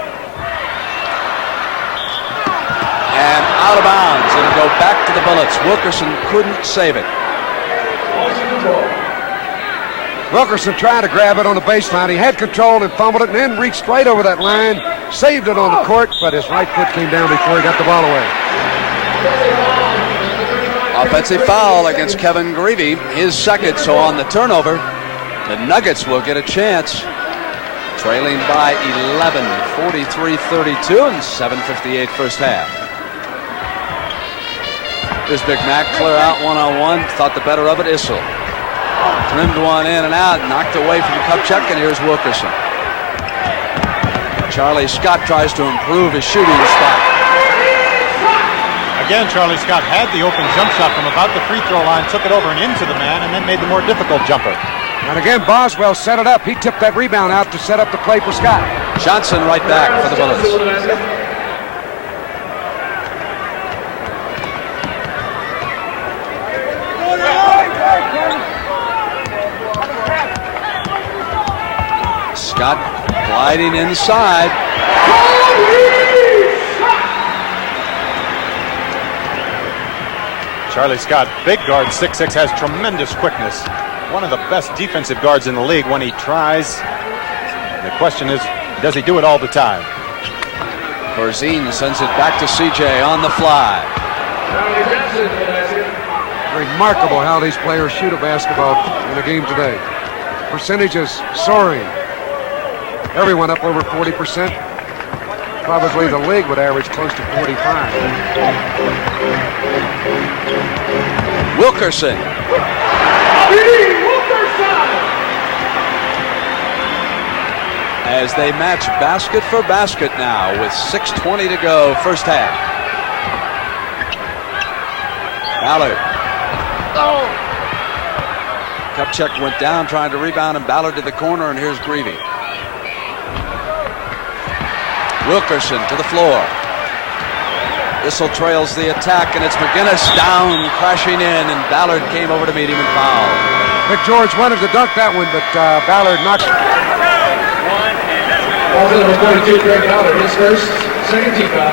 And out of bounds. It'll go back to the Bullets. Wilkerson couldn't save it. Wilkerson tried to grab it on the baseline. He had control and fumbled it, and then reached right over that line, saved it on the court, but his right foot came down before he got the ball away. Offensive foul against Kevin Grevey, his second. So on the turnover, the Nuggets will get a chance. Trailing by 11, 43-32, and 7:58 first half. Here's Big Mac, clear out one-on-one, thought the better of it, Issel. Trimmed one in and out, knocked away from Kupchak, and here's Wilkerson. Charlie Scott tries to improve his shooting spot. Again, Charlie Scott had the open jump shot from about the free throw line, took it over and into the man, and then made the more difficult jumper. And again, Boswell set it up. He tipped that rebound out to set up the play for Scott. Johnson right back for the Bullets. Scott gliding inside. Charlie Scott, big guard, 6'6", has tremendous quickness. One of the best defensive guards in the league when he tries. The question is, does he do it all the time? Corzine sends it back to CJ on the fly. Remarkable how these players shoot a basketball in the game today. Percentages soaring. Everyone up over 40%. Probably the league would average close to 45. Wilkerson. As they match basket for basket now with 6:20 to go first half. Ballard. Kupchak went down trying to rebound, and Ballard to the corner, and here's Grevey. Wilkerson to the floor. Issel trails the attack, and it's McGinnis down, crashing in, and Ballard came over to meet him and fouled. Big George wanted to dunk that one, but Ballard knocked.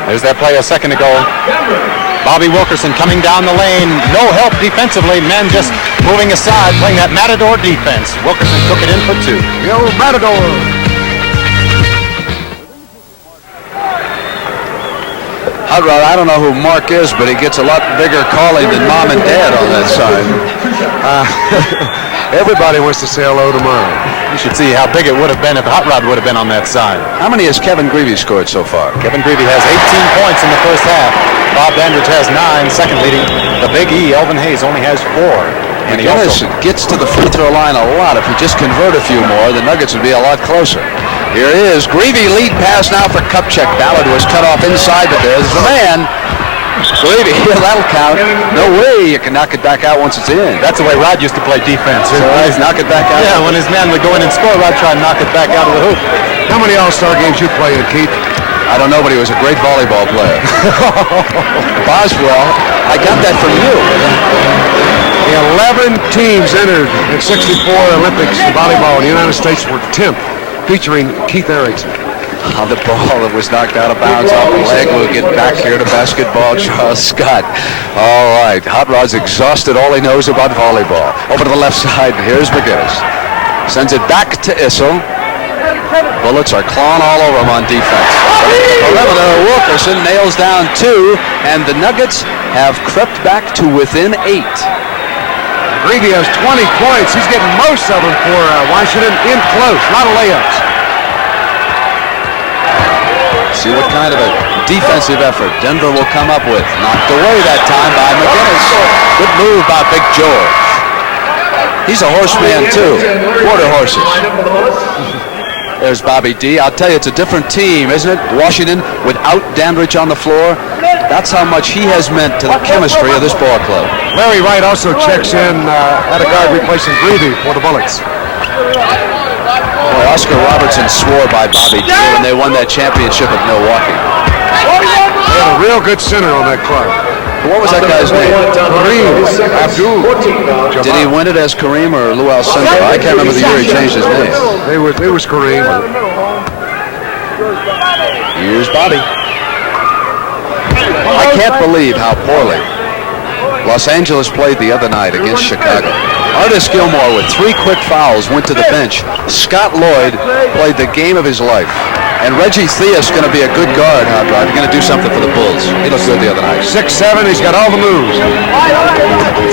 There's that play a second ago. Bobby Wilkerson coming down the lane. No help defensively. Men just moving aside, playing that Matador defense. Wilkerson took it in for 2. The old Matador. Hot Rod, I don't know who Mark is, but he gets a lot bigger calling than Mom and Dad on that side. Everybody wants to say hello to Mom. You should see how big it would have been if Hot Rod would have been on that side. How many has Kevin Grevey scored so far? Kevin Grevey has 18 points in the first half. Bob Dandridge has 9, second leading. The Big E, Elvin Hayes, only has 4. And he McGinnis gets to the free throw line a lot. If he just convert a few more, the Nuggets would be a lot closer. Here is Grevey, lead pass now for Kupchak. Ballard was cut off inside, but there's the man. Grevey, that'll count. No way you can knock it back out once it's in. That's the way Rod used to play defense. So he's knock it back out. Yeah, when his man would go in and score, Rod tried to knock it back out of the hoop. How many All-Star games you play in, Keith? I don't know, but he was a great volleyball player. Boswell, I got that from you. 11 teams entered in 64 Olympics in volleyball. The United States were 10th, featuring Keith Erickson. On the ball that was knocked out of bounds off the leg. We'll get back here to basketball. Charles Scott. All right. Hot Rod's exhausted all he knows about volleyball. Over to the left side. Here's McGinnis. Sends it back to Issel. Bullets are clawing all over him on defense. Perimeter, Wilkerson nails down 2, and the Nuggets have crept back to within 8. Grevey has 20 points. He's getting most of them for Washington in close. A lot of layups. See what kind of a defensive effort Denver will come up with. Knocked away that time by McGinnis. Good move by Big George. He's a horseman too. Quarter horses. There's Bobby D. I'll tell you, it's a different team, isn't it? Washington without Dandridge on the floor. That's how much he has meant to the chemistry of this ball club. Larry Wright also checks in at a guard replacing Grevey for the Bullets. Boy, Oscar Robertson swore by Bobby D when they won that championship at Milwaukee. They had a real good center on that club. What was that guy's name? Kareem Abdul. Did he win it as Kareem or Lou Alcindor? I can't remember the year he changed his name. It was Kareem. Here's Bobby. I can't believe how poorly Los Angeles played the other night against Chicago. Artis Gilmore with 3 quick fouls went to the bench. Scott Lloyd played the game of his life. And Reggie Theus going to be a good guard, Hot Rod. He's going to do something for the Bulls. He looked good the other night. 6'7", he's got all the moves.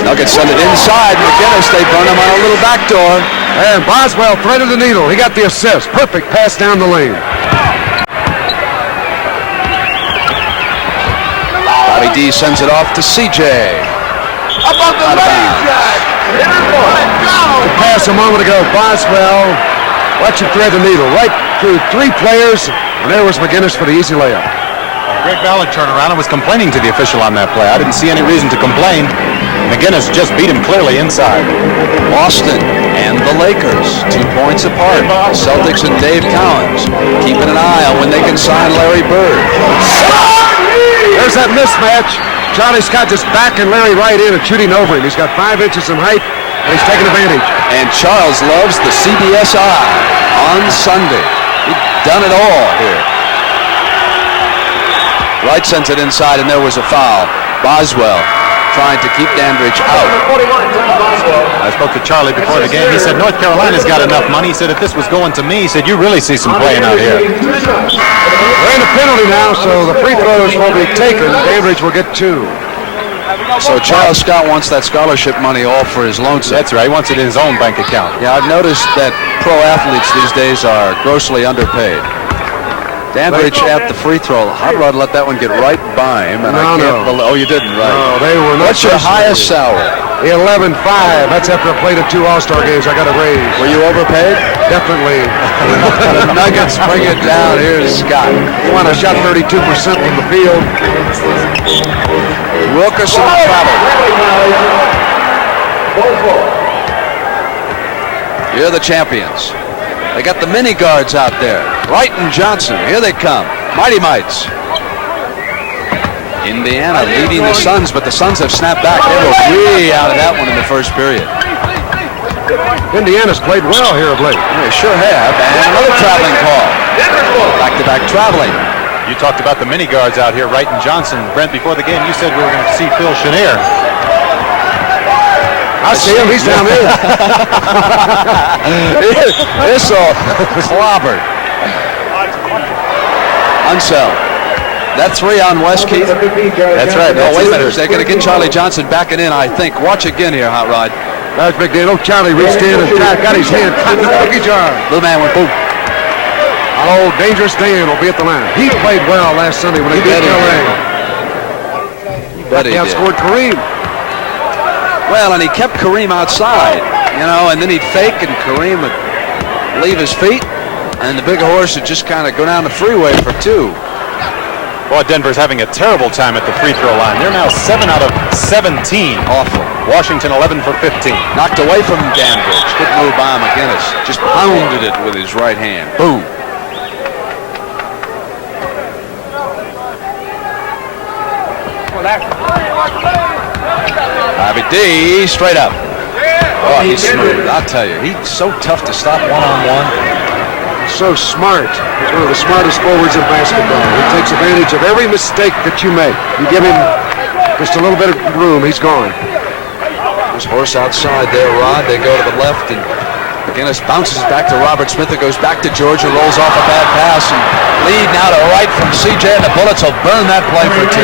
Nuggets send it inside. McGinnis, they burn him on a little backdoor. And Boswell threaded the needle. He got the assist. Perfect pass down the lane. Bobby D sends it off to CJ. Out of bounds. The pass a moment ago. Boswell, watch him thread the needle. Right through 3 players, and there was McGinnis for the easy layup. Greg Ballard turned around and was complaining to the official on that play. I didn't see any reason to complain. McGinnis just beat him clearly inside. Boston and the Lakers, 2 points apart. The Celtics and Dave Cowens keeping an eye on when they can sign Larry Bird. There's that mismatch. Charlie Scott just backing Larry Wright in and shooting over him. He's got 5 inches in height, and he's taking advantage. And Charles loves the CBS eye on Sunday. He's done it all here. Wright sends it inside, and there was a foul. Boswell trying to keep Dandridge out. I spoke to Charlie before the game. He said North Carolina's got enough money. He said if this was going to me, he said you really see some playing out here. We're in a penalty now, so the free throws will be taken. Dandridge will get 2. So Charles Scott wants that scholarship money all for his lonesome. That's right. He wants it in his own bank account. Yeah, I've noticed that pro athletes these days are grossly underpaid. Dandridge at the free throw. Hot Rod let that one get right by him, and I can't believe. Oh, you didn't, right? No, they were not. What's your highest salary? 11.5. That's after I played in 2 All-Star games. I got a raise. Were you overpaid? Definitely. The Nuggets bring it down. Here's Scott. He won a shot 32% from the field. Wilkerson traveled. You're the champions. They got the mini guards out there. Wright and Johnson. Here they come. Mighty Mites. Indiana leading the Suns, but the Suns have snapped back. They were way out of that one in the first period. Indiana's played well here of late. They sure have. And another traveling call. Back-to-back traveling. You talked about the mini guards out here, Wright and Johnson. Brent, before the game, you said we were going to see Phil Chenier. I see him. He's down there. Issel clobbered. Unseld. That 3 on West Keith. That's right. No, wait a minute. They're going to get Charlie Johnson backing in, I think. Watch again here, Hot Rod. That's big deal. Charlie reached in and got his hand caught in the cookie jar. Little man went boom. Oh, Dangerous Dan will be at the line. He played well last Sunday when he beat LA. But he outscored Kareem. Well, and he kept Kareem outside, you know, and then he'd fake and Kareem would leave his feet, and the big horse would just kind of go down the freeway for 2. Boy, Denver's having a terrible time at the free throw line. They're now 7 out of 17. Awful. Washington 11 for 15. Knocked away from Dandridge. Good move by McGinnis. Just pounded it with his right hand. Boom. Bobby D straight up. Oh, he's smooth. I'll tell you, he's so tough to stop one-on-one. So smart. He's one of the smartest forwards in basketball. He takes advantage of every mistake that you make. You give him just a little bit of room, he's gone. There's Horse outside there, Rod. They go to the left, and McGinnis bounces back to Robert Smith. It goes back to Georgia, rolls off a bad pass, and lead now to Wright from CJ, and the Bullets will burn that play for 2.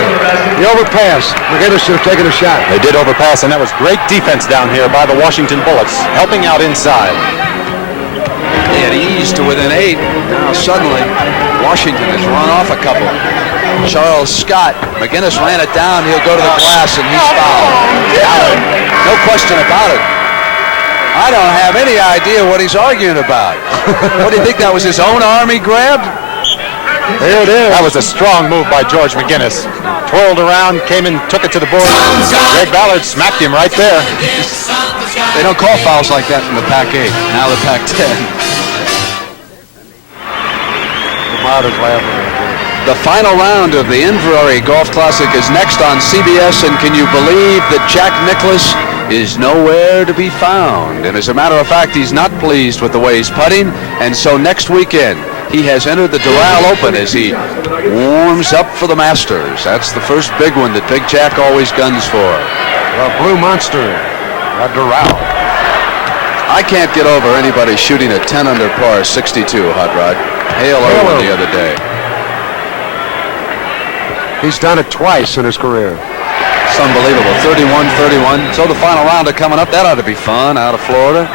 The overpass. McGinnis should have taken a shot. They did overpass, and that was great defense down here by the Washington Bullets, helping out inside. They had eased to within 8. Now suddenly, Washington has run off a couple. Charles Scott, McGinnis ran it down. He'll go to the glass, and he's fouled. Ballard, no question about it. I don't have any idea what he's arguing about. What do you think, that was his own arm he grabbed? There it is. That was a strong move by George McGinnis. Twirled around, came in, took it to the board. Greg Ballard smacked him right there. They don't call fouls like that in the Pac-8. Now the Pac-10. The final round of the Inverary Golf Classic is next on CBS, and can you believe that Jack Nicklaus is nowhere to be found? And as a matter of fact, he's not pleased with the way he's putting, and so next weekend he has entered the Doral Open as he warms up for the Masters. That's the first big one that Big Jack always guns for. The Blue Monster, Doral. I can't get over anybody shooting a 10 under par 62, Hot Rod. Hale Irwin the other day. He's done it twice in his career. It's unbelievable. 31-31. So the final round are coming up. That ought to be fun out of Florida.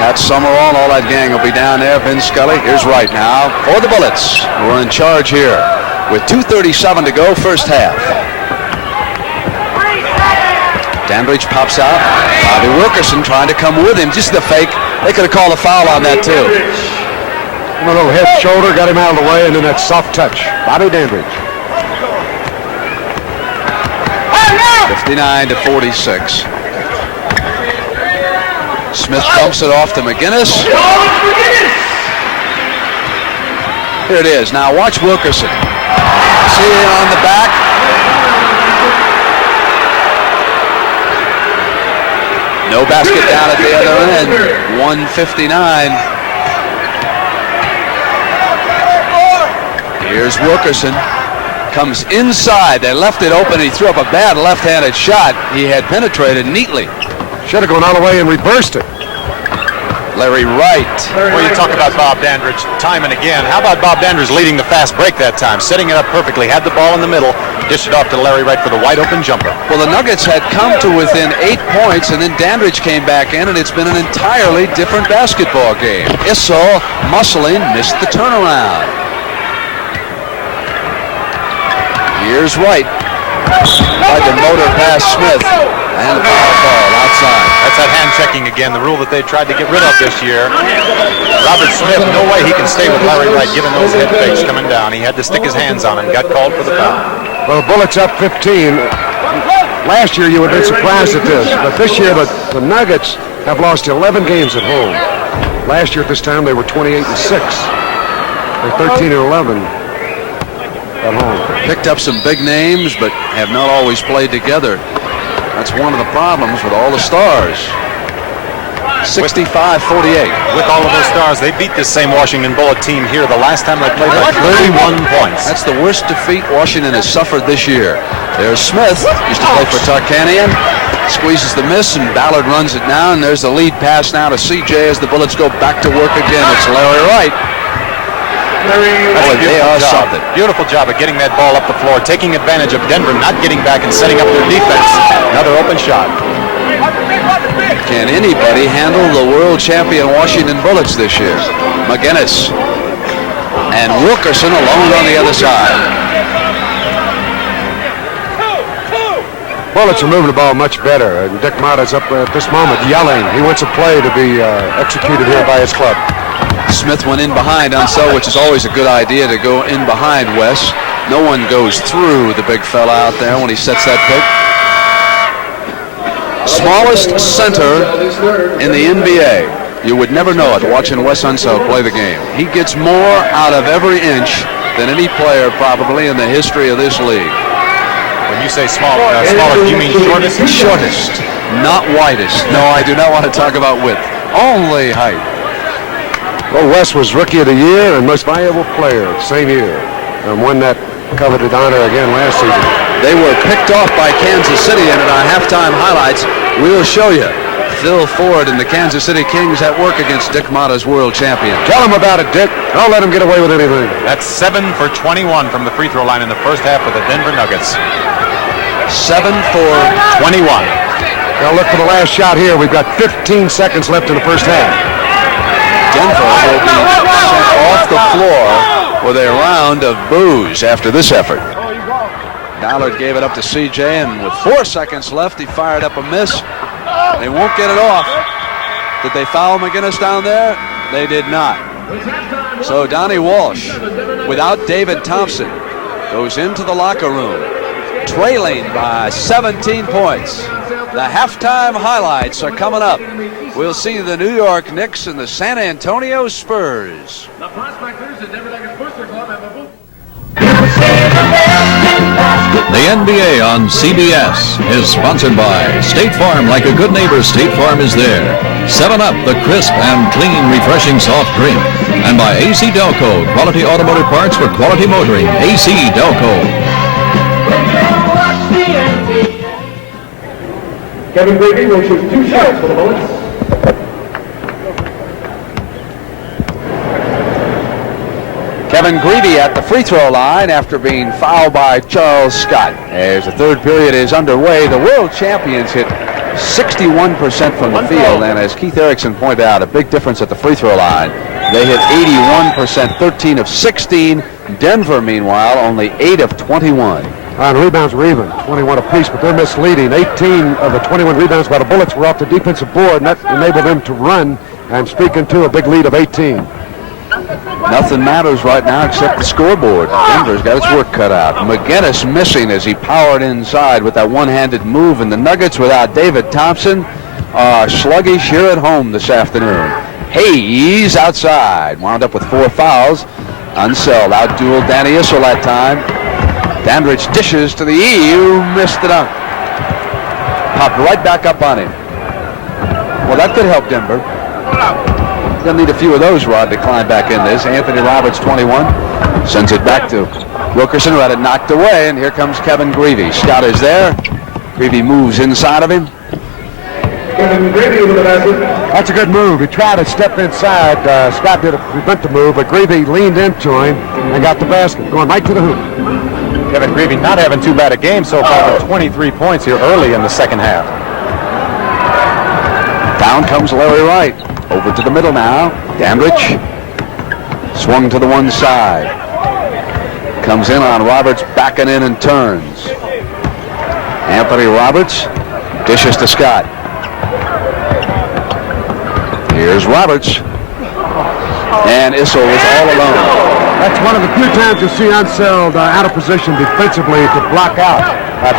Pat Summerall and all that gang will be down there. Vin Scully. Here's Wright now for the Bullets, who are in charge here with 2:37 to go, first half. Dandridge pops out. Bobby Wilkerson trying to come with him. Just the fake. They could have called a foul on that too. A little head shoulder got him out of the way, and then that soft touch. Bobby Dandridge. 59-46. Smith dumps it off to McGinnis. Here it is. Now watch Wilkerson. See it on the back. No basket down at the other end. 159. Here's Wilkerson. Comes inside. They left it open. He threw up a bad left-handed shot. He had penetrated neatly. Should have gone all the way and reversed it. Larry Wright. Well, you talk about Bob Dandridge time and again. How about Bob Dandridge leading the fast break that time? Setting it up perfectly. Had the ball in the middle. Dished it off to Larry Wright for the wide-open jumper. Well, the Nuggets had come to within 8 points, and then Dandridge came back in, and it's been an entirely different basketball game. Issel, muscling, missed the turnaround. Here's Wright. Tried to motor past Smith. And a foul ball outside. That's that hand checking again, the rule that they tried to get rid of this year. Robert Smith, no way he can stay with Larry Wright given those head fakes coming down. He had to stick his hands on him, got called for the foul. Well, the Bullets up 15. Last year you would have been surprised at this, but this year the Nuggets have lost 11 games at home. Last year at this time they were 28-6. They're 13-11 at home. Picked up some big names, but have not always played together. That's one of the problems with all the stars. 65-48. With all of those stars, they beat this same Washington Bullet team here the last time they played by 31 points. That's the worst defeat Washington has suffered this year. There's Smith, used to play for Tarkanian. Squeezes the miss, and Ballard runs it down. And there's the lead pass now to CJ as the Bullets go back to work again. It's Larry Wright. That's a beautiful job. Beautiful job of getting that ball up the floor, taking advantage of Denver not getting back and setting up their defense. Another open shot. Can anybody handle the world champion Washington Bullets this year? McGinnis and Wilkerson alone on the other side. Bullets are moving the ball much better. Dick Motta's up at this moment yelling. He wants a play to be executed here by his club. Smith went in behind Unseld, which is always a good idea to go in behind Wes. No one goes through the big fella out there when he sets that pick. Smallest center in the NBA. You would never know it watching Wes Unseld play the game. He gets more out of every inch than any player probably in the history of this league. When you say smaller, you mean shortest? Shortest, not widest. No, I do not want to talk about width. Only height. Well, Wes was Rookie of the Year and Most Valuable Player same year, and won that coveted honor again last season. They were picked off by Kansas City, and in our halftime highlights, we'll show you Phil Ford and the Kansas City Kings at work against Dick Motta's world champion. Tell him about it, Dick. Don't let him get away with anything. That's 7 for 21 from the free throw line in the first half for the Denver Nuggets. 7 for 21. Now look for the last shot here. We've got 15 seconds left in the first half. Denver will be sent off the floor with a round of boos after this effort. Ballard gave it up to CJ, and with 4 seconds left, he fired up a miss. They won't get it off. Did they foul McGinnis down there? They did not. So Donnie Walsh, without David Thompson, goes into the locker room, trailing by 17 points. The halftime highlights are coming up. We'll see the New York Knicks and the San Antonio Spurs. The Prospectors and Denver Nuggets Booster Club have a booth. The NBA on CBS is sponsored by State Farm. Like a good neighbor, State Farm is there. 7-Up, the crisp and clean, refreshing soft drink. And by AC Delco, quality automotive parts for quality motoring. AC Delco. Kevin Grevey will shoot 2 shots for the Bullets. Kevin Grevey at the free throw line after being fouled by Charles Scott. As the third period is underway, the world champions hit 61% from the field, and as Keith Erickson pointed out, a big difference at the free throw line. They hit 81%, 13 of 16. Denver, meanwhile, only 8 of 21. And rebounds were even, 21 apiece, but they're misleading. 18 of the 21 rebounds by the Bullets were off the defensive board, and that enabled them to run and speak into a big lead of 18. Nothing matters right now except the scoreboard. Denver's got its work cut out. McGinnis missing as he powered inside with that one-handed move, and the Nuggets without David Thompson are sluggish here at home this afternoon. Hayes outside, wound up with 4 fouls. Unseld out-dueled Danny Issel that time. Dandridge dishes to the E, who missed the dunk. Popped right back up on him. Well, that could help Denver. They'll need a few of those, Rod, to climb back in this. Anthony Roberts, 21, sends it back to Wilkerson, who had it knocked away, and here comes Kevin Grevey. Scott is there. Grevey moves inside of him. Kevin Grevey with the basket. That's a good move. He tried to step inside. Scott did prevent the move, but Grevey leaned into him and got the basket, going right to the hoop. Kevin Grevey not having too bad a game so far, with 23 points here early in the second half. Down comes Larry Wright. Over to the middle now. Dandridge swung to the one side. Comes in on Roberts, backing in and turns. Anthony Roberts dishes to Scott. Here's Roberts. And Issel was all alone. That's one of the few times you see Unseld out of position defensively to block out.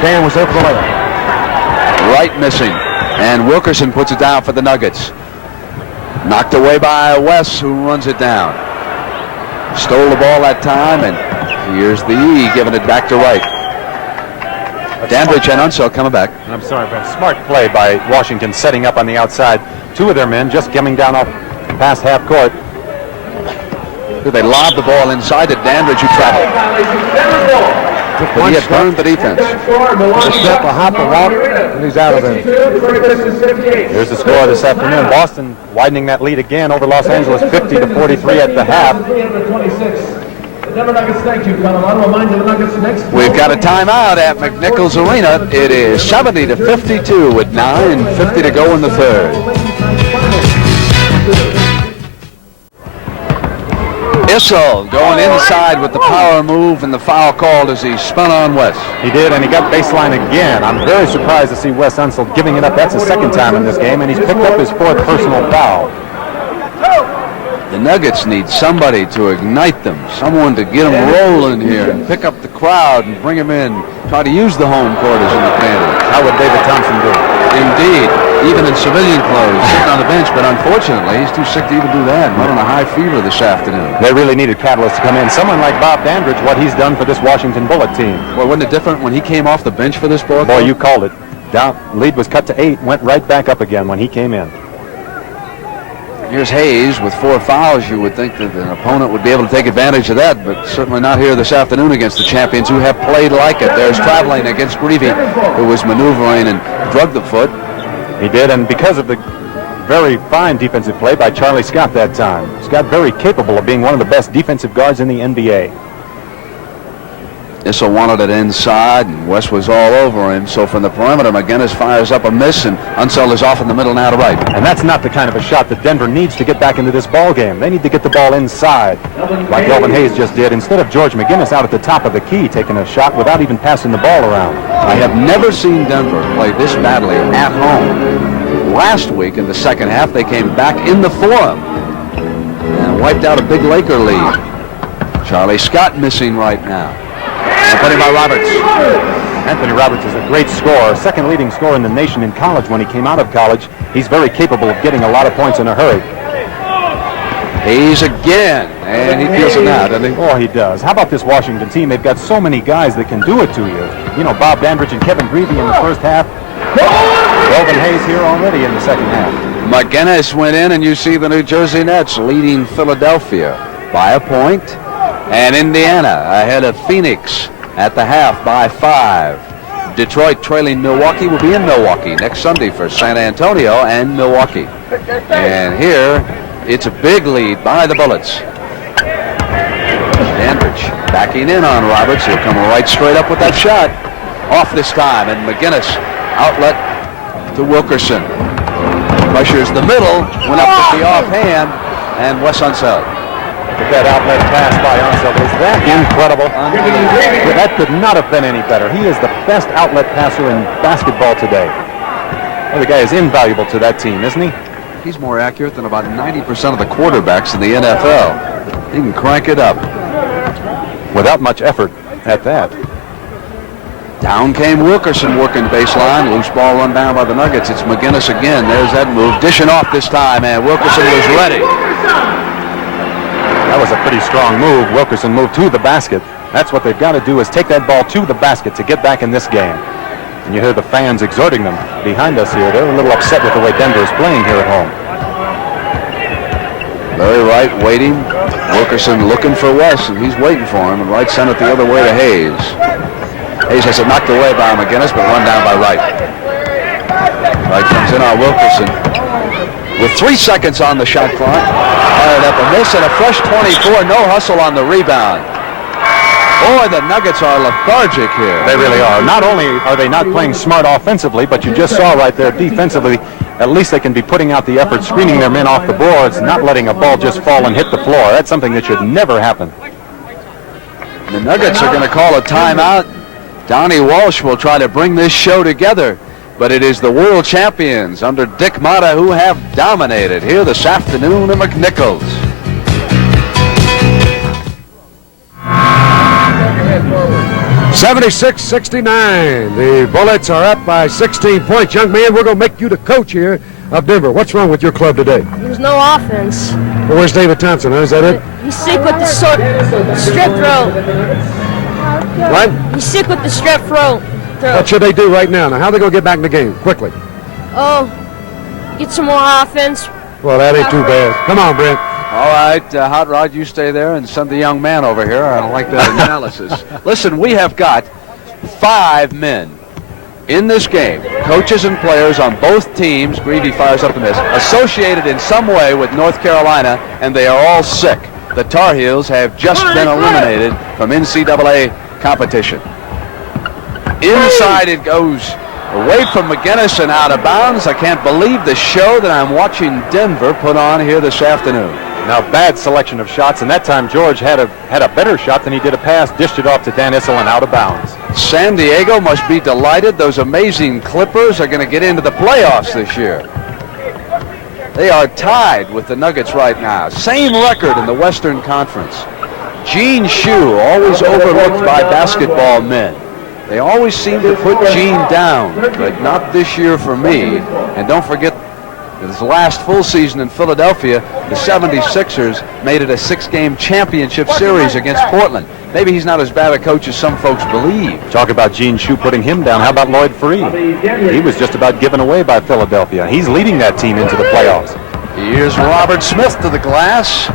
Dan was there for the layup. Wright missing. And Wilkerson puts it down for the Nuggets. Knocked away by Wes, who runs it down. Stole the ball that time, and here's the E, giving it back to Wright. Dandridge and Unseld coming back. I'm sorry, but smart play by Washington, setting up on the outside. 2 of their men just coming down off past half court. They lobbed the ball inside to Dandridge, who traveled. But he had burned the defense. A step, a hop, a walk, and he's out of there. Here's the score this afternoon. Boston widening that lead again over Los Angeles, 50-43 at the half. We've got a timeout at McNichols Arena. It is 70-52 with 9:50 to go in the third. Issel going inside with the power move, and the foul called as he spun on Wes. He did, and he got baseline again. I'm very surprised to see Wes Unseld giving it up. That's the second time in this game, and he's picked up his 4th personal foul. The Nuggets need somebody to ignite them, someone to get them rolling here and pick up the crowd and bring them in, try to use the home court as an advantage. How would David Thompson do? Indeed, even in civilian clothes, sitting on the bench, but unfortunately, he's too sick to even do that. Running a high fever this afternoon. They really needed catalysts to come in. Someone like Bob Dandridge, what he's done for this Washington Bullet team. Well, wasn't it different when he came off the bench for this ball? Boy, you called it. Down, lead was cut to 8, went right back up again when he came in. Here's Hayes with 4 fouls. You would think that an opponent would be able to take advantage of that, but certainly not here this afternoon against the champions who have played like it. There's traveling against Grevey, who was maneuvering and drugged the foot. He did, and because of the very fine defensive play by Charlie Scott that time. Scott very capable of being one of the best defensive guards in the NBA. Issel wanted it inside, and West was all over him. So from the perimeter, McGinnis fires up a miss, and Unseld is off in the middle now to Wright. And that's not the kind of a shot that Denver needs to get back into this ball game. They need to get the ball inside, like Elvin Hayes just did, instead of George McGinnis out at the top of the key taking a shot without even passing the ball around. I have never seen Denver play this badly at home. Last week in the second half, they came back in the Forum and wiped out a big Laker lead. Charlie Scott missing right now. Putting by Roberts. Anthony Roberts is a great scorer, second leading scorer in the nation in college. When he came out of college, he's very capable of getting a lot of points in a hurry. Hayes again, and he feels it now, doesn't he? Oh, he does. How about this Washington team? They've got so many guys that can do it to you. You know, Bob Dandridge and Kevin Grevey in the first half. Elvin Hayes here already in the second half. McGinnis went in, and you see the New Jersey Nets leading Philadelphia by a point, and Indiana ahead of Phoenix at the half by 5. Detroit trailing Milwaukee will be in Milwaukee next Sunday for San Antonio and Milwaukee. And here, it's a big lead by the Bullets. Dandridge backing in on Roberts. He'll come right straight up with that shot. Off this time, and McGinnis outlet to Wilkerson. Pressures the middle, went up with the offhand, and Wes Unseld. That outlet pass by Unseld, is that incredible? That could not have been any better. He is the best outlet passer in basketball today. Well, the guy is invaluable to that team, isn't he? He's more accurate than about 90% of the quarterbacks in the NFL. He can crank it up. Without much effort at that. Down came Wilkerson working baseline. Loose ball run down by the Nuggets. It's McGinnis again. There's that move. Dishing off this time, and Wilkerson was ready. That was a pretty strong move. Wilkerson moved to the basket. That's what they've got to do, is take that ball to the basket to get back in this game. And you hear the fans exhorting them behind us here. They're a little upset with the way Denver is playing here at home. Larry Wright waiting. Wilkerson looking for West, and he's waiting for him. And Wright sent it the other way to Hayes. Hayes has it knocked away by McGinnis, but run down by Wright. Wright comes in on Wilkerson. With 3 seconds on the shot clock, fired up a miss and a fresh 24. No hustle on the rebound. Boy, the Nuggets are lethargic here. They really are. Not only are they not playing smart offensively, but you just saw right there defensively, at least they can be putting out the effort, screening their men off the boards, not letting a ball just fall and hit the floor. That's something that should never happen. The Nuggets are going to call a timeout. Donnie Walsh will try to bring this show together, but it is the world champions under Dick Motta who have dominated here this afternoon at McNichols. '76-69. The Bullets are up by 16 points. Young man, we're going to make you the coach here of Denver. What's wrong with your club today? There's no offense. Well, where's David Thompson? Is that it? He's sick with the strep throat. What? He's sick with the strep throat. What should they do right now? Now, how are they going to get back in the game? Quickly. Oh, get some more offense. Well, that ain't too bad. Come on, Brent. All right, Hot Rod, you stay there and send the young man over here. I don't like that analysis. Listen, we have got 5 men in this game, coaches and players on both teams. Grevey fires up the miss, associated in some way with North Carolina, and they are all sick. The Tar Heels have just been eliminated from NCAA competition. Inside it goes, away from McGinnis and out of bounds. I can't believe the show that I'm watching Denver put on here this afternoon. Now, bad selection of shots, and that time George had a better shot than he did a pass, dished it off to Dan Issel and out of bounds. San Diego must be delighted. Those amazing Clippers are going to get into the playoffs this year. They are tied with the Nuggets right now. Same record in the Western Conference. Gene Shue, always overlooked by basketball men. They always seem to put Gene down, but not this year for me. And don't forget, his last full season in Philadelphia, the 76ers made it a 6-game championship series against Portland. Maybe he's not as bad a coach as some folks believe. Talk about Gene Shue putting him down. How about Lloyd Freed? He was just about given away by Philadelphia. He's leading that team into the playoffs. Here's Robert Smith to the glass.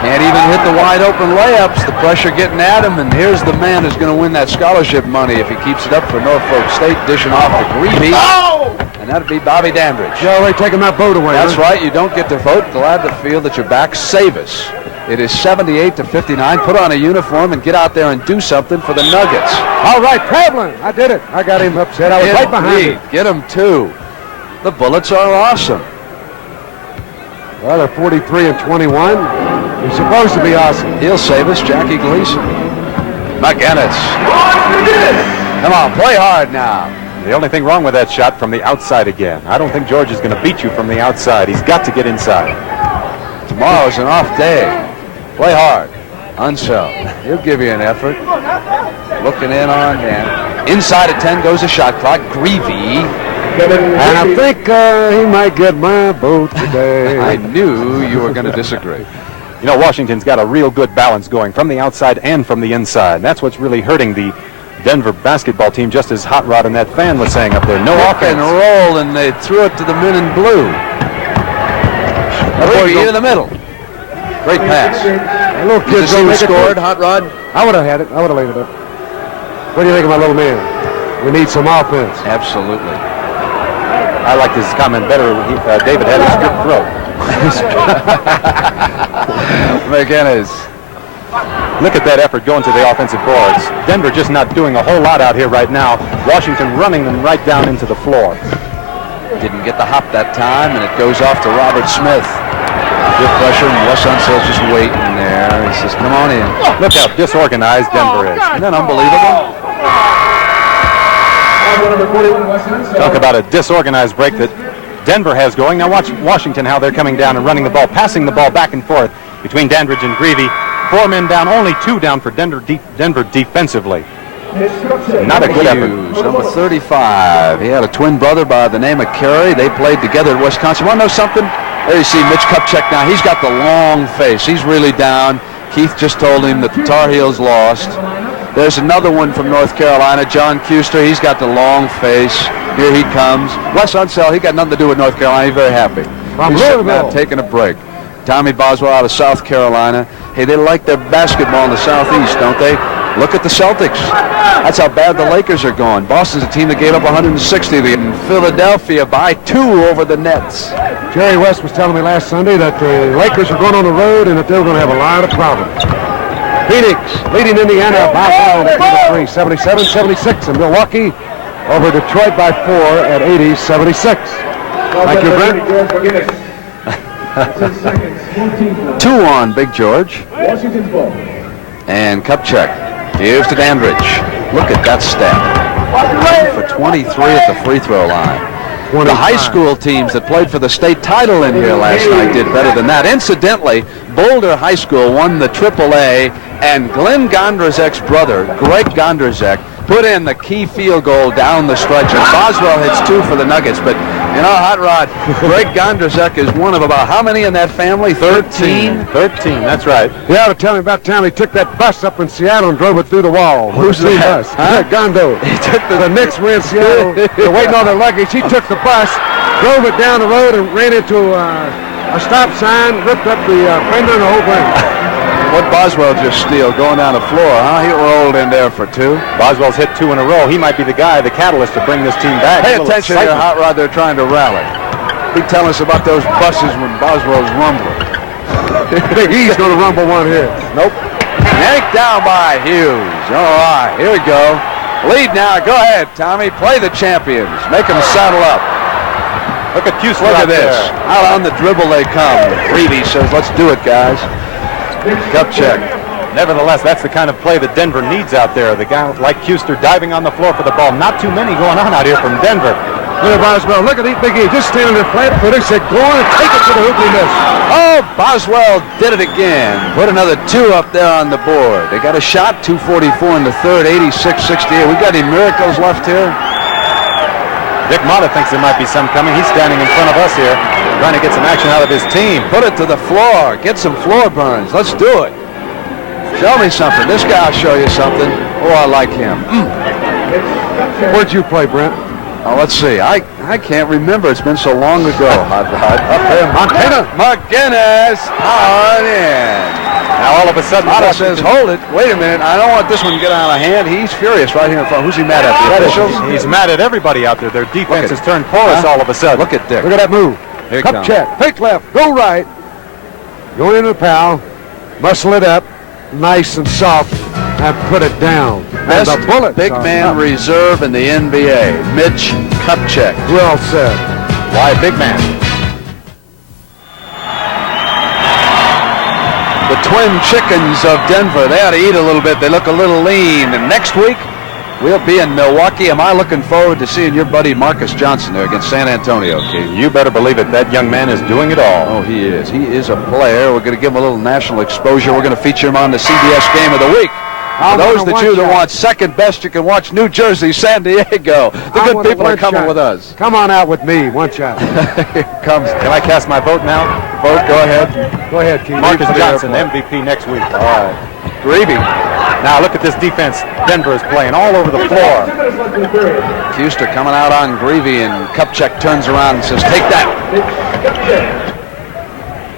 Can't even hit the wide open layups. The pressure getting at him, and here's the man who's going to win that scholarship money if he keeps it up for Norfolk State, dishing off to Grevey. And and that'd be Bobby Dandridge. Joe, they're taking that vote away. That's right. You don't get to vote. Glad to feel that you're back. Save us. It is 78-59. Put on a uniform and get out there and do something for the Nuggets. All right, Pavlin. I did it. I got him upset. I was right behind him. Get him, too. The Bullets are awesome. Well, they're 43-21. They're supposed to be awesome. He'll save us, Jackie Gleason. McGinnis. Come on, play hard now. The only thing wrong with that shot from the outside again. I don't think George is going to beat you from the outside. He's got to get inside. Tomorrow's an off day. Play hard. Unseld. He'll give you an effort. Looking in on Dan. Inside of 10 goes the shot clock. Grevey. And I think he might get my vote today. I knew you were going to disagree. You know, Washington's got a real good balance going from the outside and from the inside. That's what's really hurting the Denver basketball team, just as Hot Rod and that fan was saying up there. No offense. And roll, and they threw it to the men in blue. Grevey in the middle. Great pass. A little kid Did you see who scored, Hot Rod? I would have had it. I would have laid it up. What do you think of my little man? We need some offense. Absolutely. I like this comment better. David had a strip throat. McGinnis. Look at that effort going to the offensive boards. Denver just not doing a whole lot out here right now. Washington running them right down into the floor. Didn't get the hop that time, and it goes off to Robert Smith. Good pressure, and Wes Unseld's just waiting there. He says, come on in. Look how disorganized Denver is. Isn't that unbelievable? Talk about a disorganized break that Denver has going. Now watch Washington, how they're coming down and running the ball, passing the ball back and forth between Dandridge and Grevey. 4 men down, only 2 down for Denver defensively. Not a good effort. Number 35. He had a twin brother by the name of Kerry. They played together at Wisconsin. Want to know something? There you see Mitch Kupchak now. He's got the long face. He's really down. Keith just told him that the Tar Heels lost. There's another one from North Carolina, John Custer. He's got the long face. Here he comes. Wes Unseld, he got nothing to do with North Carolina. He's very happy. He's sitting out taking a break. Tommy Boswell out of South Carolina. Hey, they like their basketball in the Southeast, don't they? Look at the Celtics. That's how bad the Lakers are going. Boston's a team that gave up 160 in Philadelphia by 2 over the Nets. Jerry West was telling me last Sunday that the Lakers are going on the road and that they're going to have a lot of problems. Phoenix leading Indiana by 3, 77-76, and Milwaukee over Detroit by 4 at 80-76. Thank you, Brent. 2 on Big George. And Kupchak gives to Dandridge. Look at that step. For 23 at the free throw line. 25. The high school teams that played for the state title in here last night did better than that. Incidentally, Boulder High School won the AAA, and Glenn Gondrazek's brother, Greg Gondrazek, put in the key field goal down the stretch, and Boswell hits 2 for the Nuggets. But, you know, Hot Rod, Greg Gondrazek is one of about how many in that family? 13? 13, that's right. You ought to tell me about time he took that bus up in Seattle and drove it through the wall. Who's the bus? Huh? Gondo. He took the Knicks were in Seattle. They're waiting on their luggage. He took the bus, drove it down the road, and ran into a stop sign, ripped up the fender and the whole thing. What Boswell just steal going down the floor, huh? He rolled in there for 2. Boswell's hit 2 in a row. He might be the guy, the catalyst to bring this team back. Pay attention here, Hot Rod. They're trying to rally. He telling us about those buses when Boswell's rumbling. Big E's going to rumble one here. Nope. Yanked down by Hughes. All right, here we go. Lead now. Go ahead, Tommy. Play the champions. Make them saddle up. Look at Hughes. Look at this. Out on the dribble they come. Grevey says, let's do it, guys. Kupchak. Nevertheless, that's the kind of play that Denver needs out there. The guy like Custer diving on the floor for the ball. Not too many going on out here from Denver. Look at Boswell. Look at these big E's. Just standing there flat-footed. Said, go on and take it to the hoop and miss. Oh, Boswell did it again. Put another 2 up there on the board. They got a shot, 2:44 in the third, 86-68. We got any miracles left here? Dick Motta thinks there might be some coming. He's standing in front of us here, trying to get some action out of his team. Put it to the floor. Get some floor burns. Let's do it. Show me something. This guy will show you something. Oh, I like him. Where'd you play, Brent? Oh, let's see. I can't remember. It's been so long ago. Hot Rod. Up there, Montana. McGinnis hard in. Now all of a sudden, Potter says, hold it. Wait a minute. I don't want this one to get out of hand. He's furious right here in front. Who's he mad at? The officials? he's mad at everybody out there. Their defense has turned porous all of a sudden. Look at Dick. Look at that move. Here it Kupchak, fake left, go right. Go into the pal, muscle it up, nice and soft, and put it down. Best and the bullets big are man up. reserve in the NBA, Mitch Kupchak. Well said. Why big man? The twin chickens of Denver, they ought to eat a little bit. They look a little lean. And next week, we'll be in Milwaukee. Am I looking forward to seeing your buddy Marcus Johnson there against San Antonio, Keith? You better believe it. That young man is doing it all. Oh, he is. He is a player. We're going to give him a little national exposure. We're going to feature him on the CBS Game of the Week. For those of you that want second best, you can watch New Jersey, San Diego. The good people are coming with us. Come on out with me, one shot. Here comes. Can I cast my vote now? Vote, go ahead. Go ahead, Keith. Marcus Johnson, MVP next week. All right. Grevey. Now look at this defense Denver is playing all over the floor. Fuster coming out on Grevey, and Kupchak turns around and says, take that.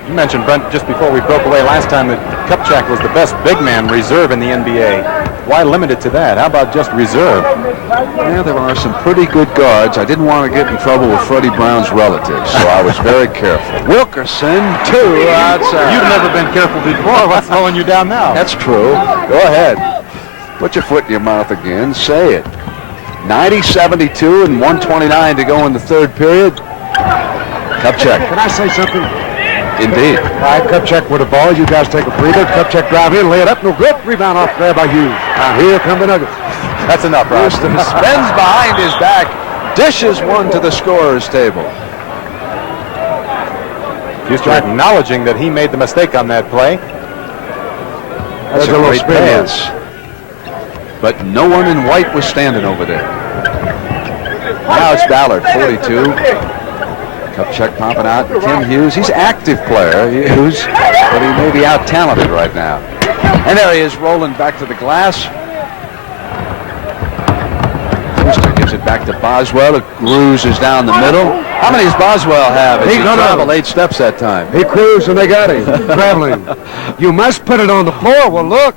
You mentioned, Brent, just before we broke away last time that Kupchak was the best big man reserve in the NBA. Why limit it to that? How about just reserve? Yeah, there are some pretty good guards. I didn't want to get in trouble with Freddie Brown's relatives, so I was very careful. Wilkerson, 2 outside. You've never been careful before. What's slowing you down now? That's true. Go ahead. Put your foot in your mouth again. Say it. 90-72 and 129 to go in the third period. Kupchak. Can I say something? Indeed. All right, Kupchak with the ball. You guys take a breather. Kupchak drive in, lay it up. No good. Rebound off grab by Hughes. Now here come the Nuggets. That's enough, Ross. Houston spins behind his back. Dishes one to the scorer's table. Houston acknowledging that he made the mistake on that play. That's a great pass. But no one in white was standing over there. Now it's Ballard, 42. Kupchak popping out. Tim Hughes, he's active player, Hughes, but he may be out-talented right now. And there he is, rolling back to the glass. Brewster gives it back to Boswell. It cruises down the middle. How many does Boswell have? He traveled 8 steps that time. He cruised and they got him. Traveling. You must put it on the floor. Well, look.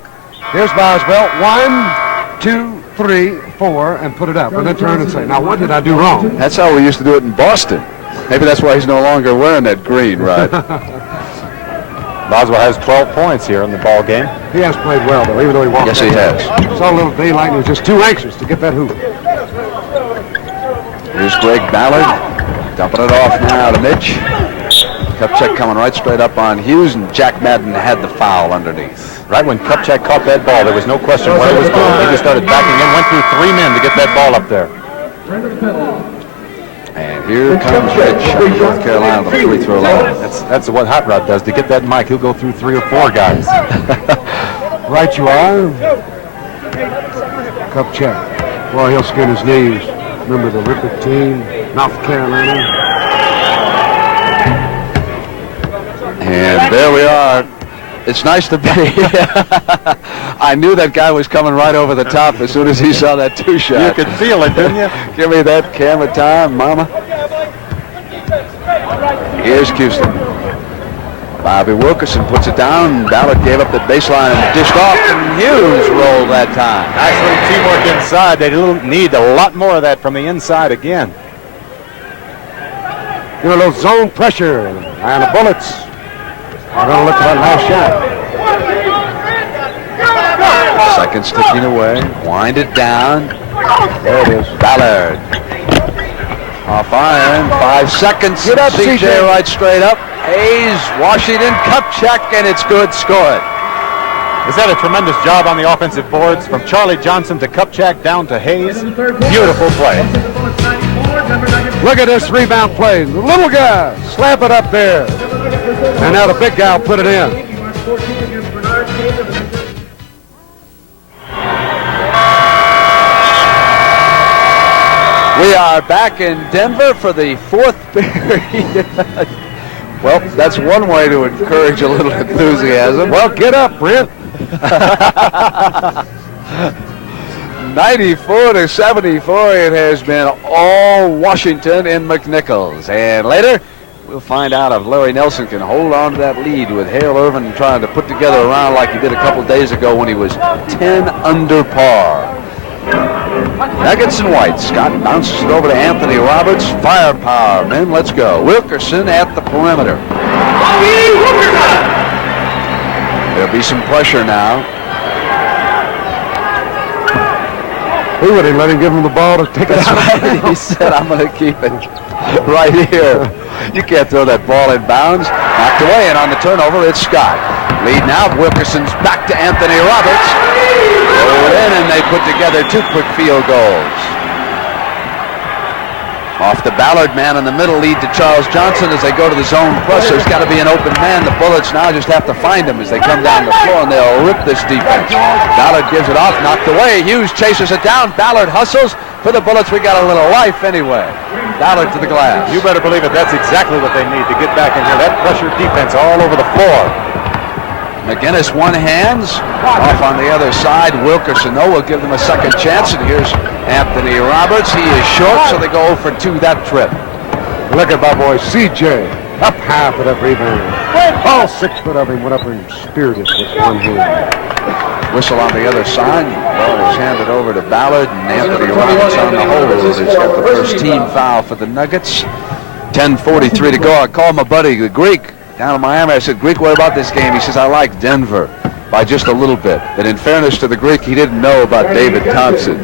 Here's Boswell. 1, 2, 3, 4, and put it up. And then turn and say, now what did I do wrong? That's how we used to do it in Boston. Maybe that's why he's no longer wearing that green, right? Boswell has 12 points here in the ball game. He has played well, though, even though he walked. Yes, he has. Saw a little daylight and he was just too anxious to get that hoop. Here's Greg Ballard. Dumping it off now to Mitch. Kupchak coming right straight up on Hughes, and Jack Madden had the foul underneath. Right when Kupchak caught that ball, there was no question where it was going. He just started backing in, went through 3 men to get that ball up there. And here comes Mitch from North Carolina, the free throw line. That's what Hot Rod does. To get that mic, he'll go through 3 or 4 guys. Right you are. Kupchak. Well, he'll skin his knees. Remember the Rippet team, North Carolina. And there we are. It's nice to be. I knew that guy was coming right over the top as soon as he saw that 2-shot. You could feel it, didn't you? Give me that camera time, mama. Here's Houston. Bobby Wilkerson puts it down. Ballard gave up the baseline and dished off, and Hughes rolled that time. Nice little teamwork inside. They need a lot more of that from the inside again. Do a little zone pressure, and the Bullets are going to look for that last shot. Seconds ticking away. Wind it down. There it is. Ballard. Off iron. 5 seconds. Get up, CJ right straight up. Hayes, Washington, Kupchak, and it's good. Score it. Is that a tremendous job on the offensive boards from Charlie Johnson to Kupchak down to Hayes? Beautiful play. Look at this rebound play. The little guy, slap it up there. And now the big guy will put it in. We are back in Denver for the 4th period. Well, that's one way to encourage a little enthusiasm. Well, get up, Brent. 94-74, it has been all Washington in McNichols. And later, we'll find out if Larry Nelson can hold on to that lead with Hale Irvin trying to put together a round like he did a couple days ago when he was 10 under par. Nuggets and White. Scott bounces it over to Anthony Roberts. Firepower, men, let's go. Wilkerson at the perimeter. There'll be some pressure now. He wouldn't let him give him the ball to take it out. Right. He said, I'm going to keep it right here. You can't throw that ball in bounds. Knocked away, and on the turnover, it's Scott. Lead now. Wilkerson's back to Anthony Roberts. Throw it in, and they put together 2 quick field goals. Off the Ballard man in the middle, lead to Charles Johnson as they go to the zone press. There's got to be an open man. The Bullets now just have to find him as they come down the floor, and they'll rip this defense. Ballard gives it off, knocked away. Hughes chases it down. Ballard hustles. For the Bullets, we got a little life anyway. Ballard to the glass. You better believe it. That's exactly what they need to get back in here. That pressure defense all over the floor. McGinnis one hands off on the other side. Wilkerson, though, will give them a second chance. And here's Anthony Roberts. He is short, so they go 0 for 2 that trip. Look at my boy CJ. Up high for that rebound. All 6 foot of him went up and speared it with one hand. Whistle on the other side. Ball is handed over to Ballard, and Anthony Roberts on the hold. He's got the first team foul for the Nuggets. 10:43 to go. I called my buddy, the Greek, down in Miami. I said, Greek, what about this game? He says, I like Denver by just a little bit. But in fairness to the Greek, he didn't know about David Thompson.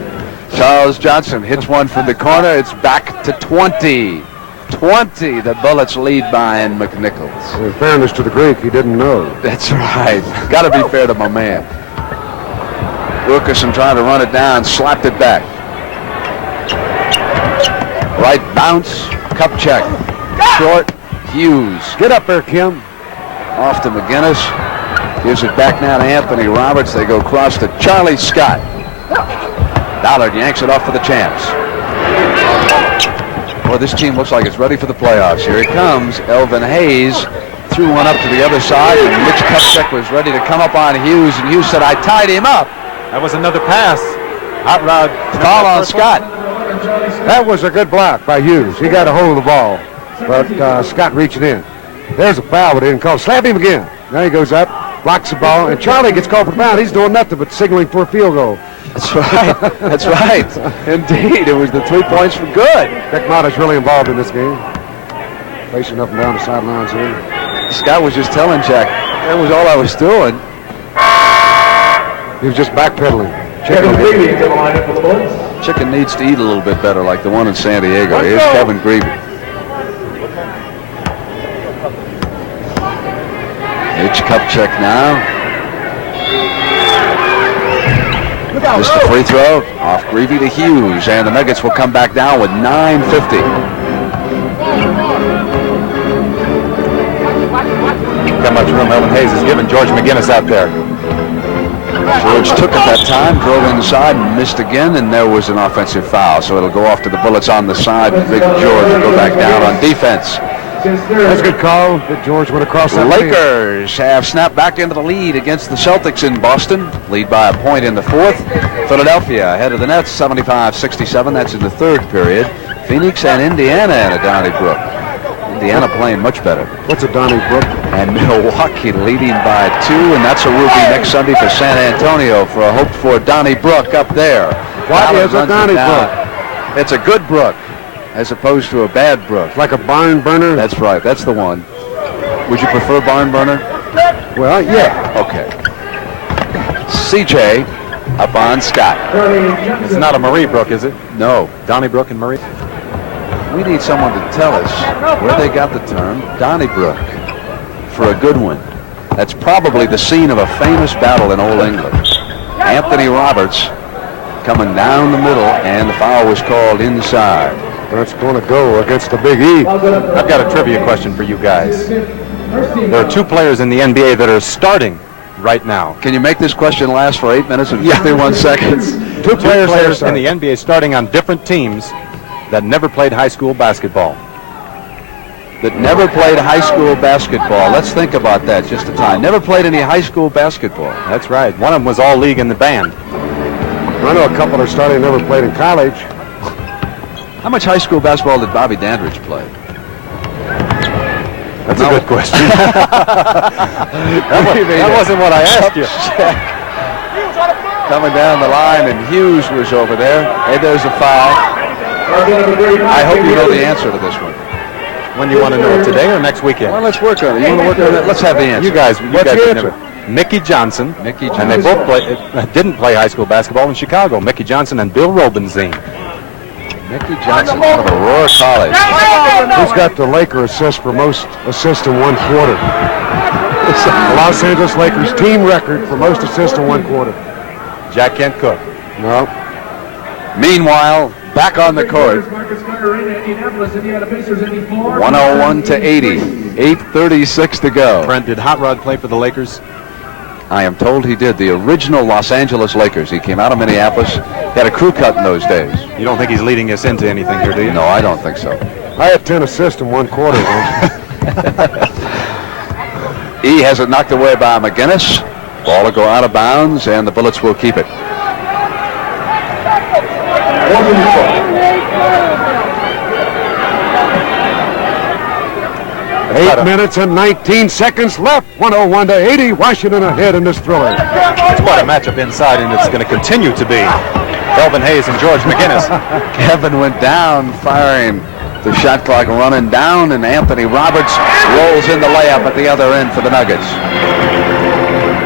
Charles Johnson hits one from the corner. It's back to 20. 20, the Bullets lead by in McNichols. In fairness to the Greek, he didn't know. That's right. Got to be fair to my man. Wilkerson trying to run it down, slapped it back. Right bounce, Kupchak. Short, Hughes. Get up there, Kim. Off to McGinnis. Gives it back now to Anthony Roberts. They go across to Charlie Scott. Ballard yanks it off for the champs. Boy, this team looks like it's ready for the playoffs. Here it comes. Elvin Hayes threw one up to the other side, and Mitch Kupchak was ready to come up on Hughes, and Hughes said, I tied him up. That was another pass. Hot rod. Foul on Scott. That was a good block by Hughes. He got a hold of the ball, but Scott reached it in. There's a foul, but he didn't call. Slap him again. Now he goes up, blocks the ball, and Charlie gets called for foul. He's doing nothing but signaling for a field goal. That's right. That's right. Indeed, it was the 3 points for good. Dick Mata's really involved in this game. Pacing up and down the sidelines here. Scott was just telling Jack, that was all I was doing. He was just backpedaling. Chicken needs to eat a little bit better, like the one in San Diego. Here's Kevin Grevey. Mitch Kupchak now. Missed the free throw. Off Grevey to Hughes, and the Nuggets will come back down with 9:50. Look how much room Elvin Hayes has given George McGinnis out there. George took it that time, drove inside, and missed again, and there was an offensive foul. So it'll go off to the Bullets on the side. Big George will go back down on defense. That's a good call that George went across that Lakers have snapped back into the lead against the Celtics in Boston. Lead by a point in the 4th. Philadelphia ahead of the Nets, 75-67. That's in the 3rd period. Phoenix and Indiana at Donnybrook. Indiana playing much better. What's a Donnybrook? And Milwaukee leading by 2, and that's a ruby next Sunday for San Antonio for a hoped-for Donnybrook up there. What is a Donnybrook? It's a good brook, as opposed to a bad brook. Like a barn burner? That's right. That's the one. Would you prefer barn burner? Well, yeah. Okay. CJ up on Scott. It's not a Marie Brook, is it? No. Donnybrook and Marie? We need someone to tell us where they got the term Donnybrook for a good one. That's probably the scene of a famous battle in Old England. Anthony Roberts coming down the middle, and the foul was called inside. That's going to go against the Big E. I've got a trivia question for you guys. There are 2 players in the NBA that are starting right now. Can you make this question last for 8 minutes and 51 seconds? 2 players in the NBA starting on different teams that never played high school basketball. That never played high school basketball. Let's think about that just a time. Never played any high school basketball. That's right. One of them was all league in the band. I know a couple that are starting never played in college. How much high school basketball did Bobby Dandridge play? That's a good question. that wasn't what I asked you. Coming down the line, and Hughes was over there. Hey, there's a foul. I hope you know the answer to this one. When you want to know it, today or next weekend? Well, let's work on it. You want to work on it? Let's have the answer. You guys answer? Mickey Johnson. Mickey Johnson. And they both didn't play high school basketball in Chicago. Mickey Johnson and Bill Robenzine. Mickey Johnson out of Aurora College. Who's got the Laker assist for most assists in one quarter? The Los Angeles Lakers team record for most assists in one quarter. Jack Kent Cook. No. Meanwhile, back on the court. 101 to 80. 8:36 to go. Brent, did Hot Rod play for the Lakers? I am told he did. The original Los Angeles Lakers. He came out of Minneapolis. He had a crew cut in those days. You don't think he's leading us into anything here, do you? No, I don't think so. I had 10 assists in one quarter once. E has it knocked away by McGinnis. Ball will go out of bounds, and the Bullets will keep it. 8 minutes and 19 seconds left. 101 to 80. Washington ahead in this thriller. It's quite a matchup inside, and it's going to continue to be. Elvin Hayes and George McGinnis. Kevin went down, firing the shot clock running down, and Anthony Roberts rolls in the layup at the other end for the Nuggets.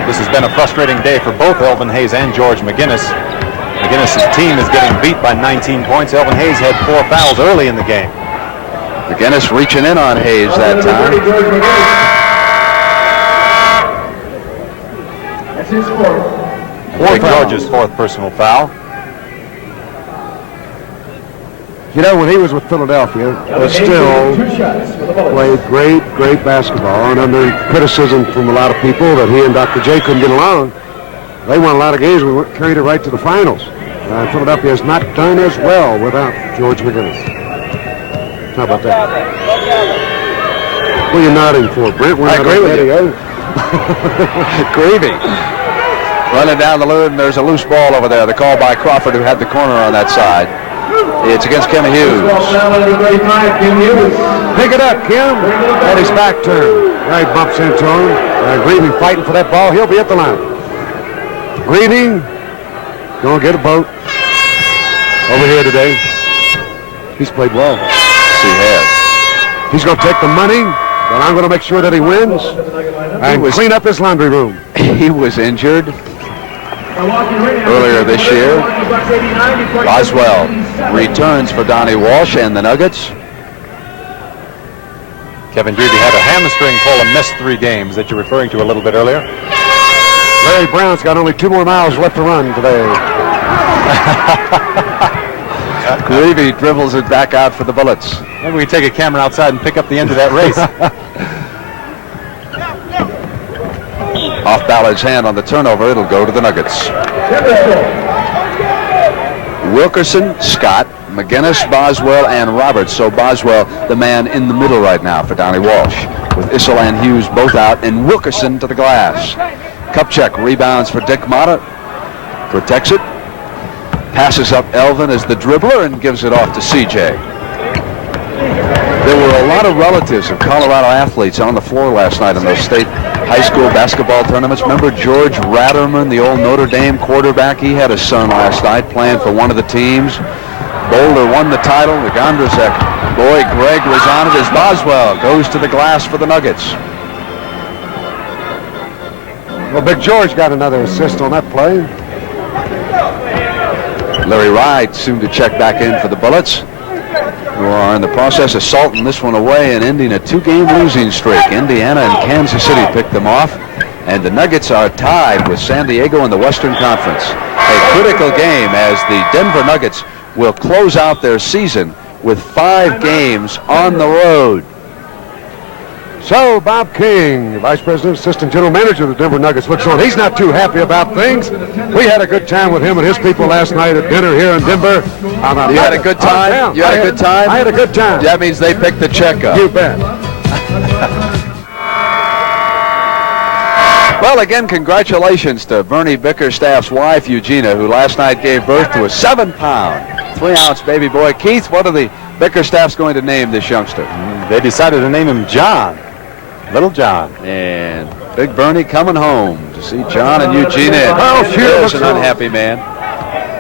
This has been a frustrating day for both Elvin Hayes and George McGinnis. McGinnis' team is getting beat by 19 points. Elvin Hayes had 4 fouls early in the game. McGinnis reaching in on Hayes that time. That's his fourth. Big George's 4th personal foul. You know, when he was with Philadelphia, still played great basketball, and under criticism from a lot of people that he and Dr. J couldn't get along. They won a lot of games. We carried it right to the finals. Philadelphia has not done as well without George McGinnis. How about that? What are you nodding for, Brent? I agree with you. Grevey running down the lane. There's a loose ball over there. The call by Crawford, who had the corner on that side. It's against Kim Hughes. Pick it up, Kim. At his back turn. Right, bumps into him. Grevey fighting for that ball. He'll be at the line. Grevey, going to get a boat over here today. He's played well. Yes, he has. He's going to take the money, but I'm going to make sure that he wins and clean up his laundry room. He was injured earlier this year. Boswell returns for Donnie Walsh and the Nuggets. Kevin Grevey had a hamstring pull and missed 3 games that you're referring to a little bit earlier. Larry Brown's got only 2 more miles left to run today. Grevey dribbles it back out for the Bullets. Maybe we take a camera outside and pick up the end of that race. Off Ballard's hand on the turnover. It'll go to the Nuggets. Wilkerson, Scott, McGinnis, Boswell, and Roberts. So Boswell, the man in the middle right now for Donnie Walsh, with Issel and Hughes both out, and Wilkerson to the glass. Kupchak rebounds for Dick Motta, protects it, passes up Elvin as the dribbler, and gives it off to CJ. There were a lot of relatives of Colorado athletes on the floor last night in those state high school basketball tournaments. Remember George Ratterman, the old Notre Dame quarterback? He had a son last night playing for one of the teams. Boulder won the title. The Gondrzek boy Greg was on it as Boswell goes to the glass for the Nuggets. Well, Big George got another assist on that play. Larry Wright soon to check back in for the Bullets, who are in the process of salting this one away and ending a 2-game losing streak. Indiana and Kansas City picked them off, and the Nuggets are tied with San Diego in the Western Conference. A critical game as the Denver Nuggets will close out their season with 5 games on the road. So Bob King, Vice President, Assistant General Manager of the Denver Nuggets, looks on. He's not too happy about things. We had a good time with him and his people last night at dinner here in Denver. You had a good time? You had a good time? I had a good time. That means they picked the check up. You bet. Well, again, congratulations to Bernie Bickerstaff's wife, Eugenia, who last night gave birth to a 7-pound, 3-ounce baby boy. Keith, what are the Bickerstaffs going to name this youngster? They decided to name him John. Little John. And Big Bernie coming home to see John and Eugenia. Oh, sure, There's looks an unhappy man.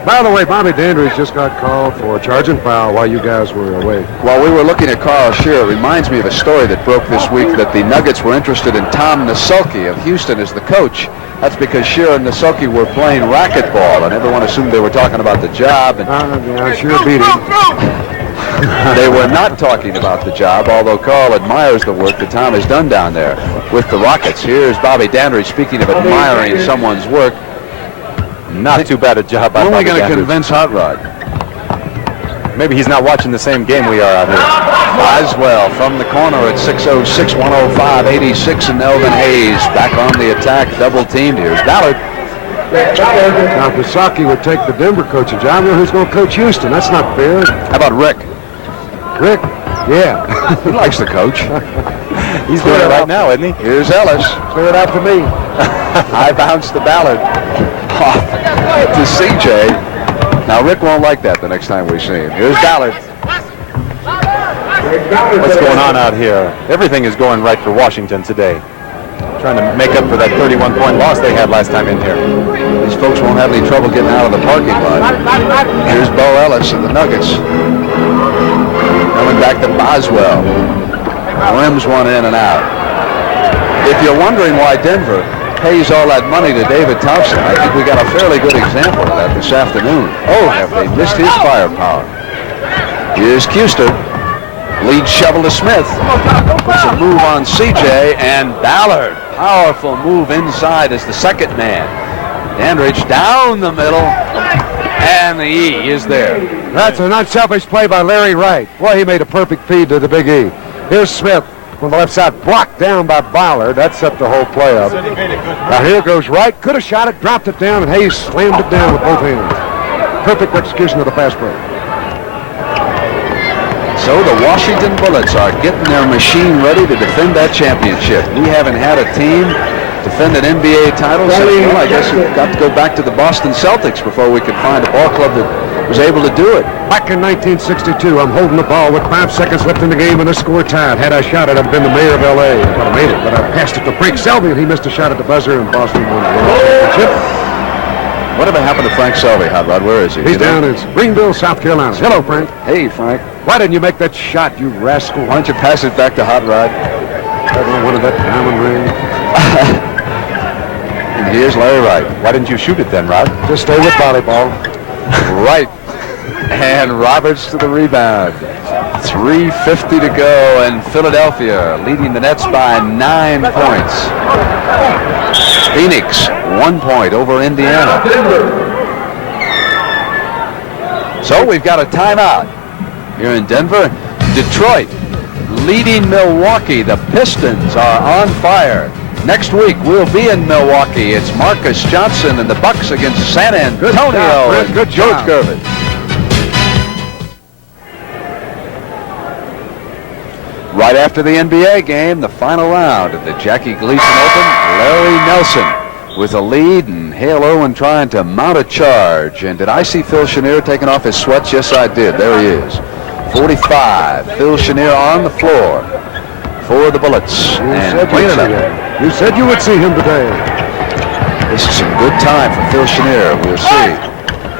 By the way, Bobby Dandridge just got called for a charging foul while you guys were away. While we were looking at Carl Shearer, it reminds me of a story that broke this week that the Nuggets were interested in Tom Nasulke of Houston as the coach. That's because Shearer and Nasulke were playing racquetball, and everyone assumed they were talking about the job. And Yeah, sure beat him. they were not talking about the job, although Carl admires the work that Tom has done down there with the Rockets. Here's Bobby Dandridge speaking of admiring someone's work. Not too bad a job by When are we Bobby going to Dandridge. convince Hot Rod? Maybe he's not watching the same game we are out here. Boswell from the corner at 6:06, 105-86, and Elvin Hayes back on the attack, double teamed. Here's Ballard. Now, if Psaki would take the Denver coaching job, you know who's going to coach Houston? That's not fair. How about Rick? Rick? Yeah. He likes the coach. He's doing it right now, isn't he? Here's Ellis. Clear it out to me. High bounce to Ballard. Off to CJ. Now, Rick won't like that the next time we see him. Here's Ballard. What's going on out here? Everything is going right for Washington today. Trying to make up for that 31-point loss they had last time in here. These folks won't have any trouble getting out of the parking lot. Here's Bo Ellis of the Nuggets. Coming back to Boswell. Rims one in and out. If you're wondering why Denver pays all that money to David Thompson, I think we got a fairly good example of that this afternoon. Oh, have they missed his firepower? Here's Custer. Lead shovel to Smith. Puts a move on CJ, and Ballard. Powerful move inside as the second man. Dandridge down the middle, and the E is there. That's an unselfish play by Larry Wright. Boy, he made a perfect feed to the Big E. Here's Smith from the left side, blocked down by Ballard. That set the whole play up. Now here goes Wright. Could have shot it, dropped it down, and Hayes slammed it down with both hands. Perfect execution of the fast break. So the Washington Bullets are getting their machine ready to defend that championship. We haven't had a team defend an NBA title since, well, I guess we've got to go back to the Boston Celtics before we could find a ball club that was able to do it. Back in 1962, I'm holding the ball with 5 seconds left in the game and the score tied. Had I shot it, I'd been the mayor of L.A. I would have made it, but I passed it to Frank Selby, and he missed a shot at the buzzer, and Boston won the world championship. Whatever happened to Frank Selby, Hot Rod? Where is he? He's down in Greenville, South Carolina. Hello, Frank. Hey, Frank. Why didn't you make that shot, you rascal? Why don't you pass it back to Hot Rod? I wanted that diamond ring. And here's Larry Wright. Why didn't you shoot it then, Rod? Just stay with volleyball. Right. And Roberts to the rebound. 3:50 to go, and Philadelphia leading the Nets by 9 points. Phoenix, 1 point over Indiana. So we've got a timeout here in Denver. Detroit leading Milwaukee. The Pistons are on fire. Next week we'll be in Milwaukee. It's Marcus Johnson and the Bucks against San Antonio. Good George job. Gervin. Right after the NBA game, the final round of the Jackie Gleason Open, Larry Nelson with a lead, and Hale Irwin trying to mount a charge. And did I see Phil Chenier taking off his sweats? Yes, I did. There he is. 45. Phil Chenier on the floor for the Bullets. And cleaning up. You said you would see him today. This is some good time for Phil Chenier. We'll see.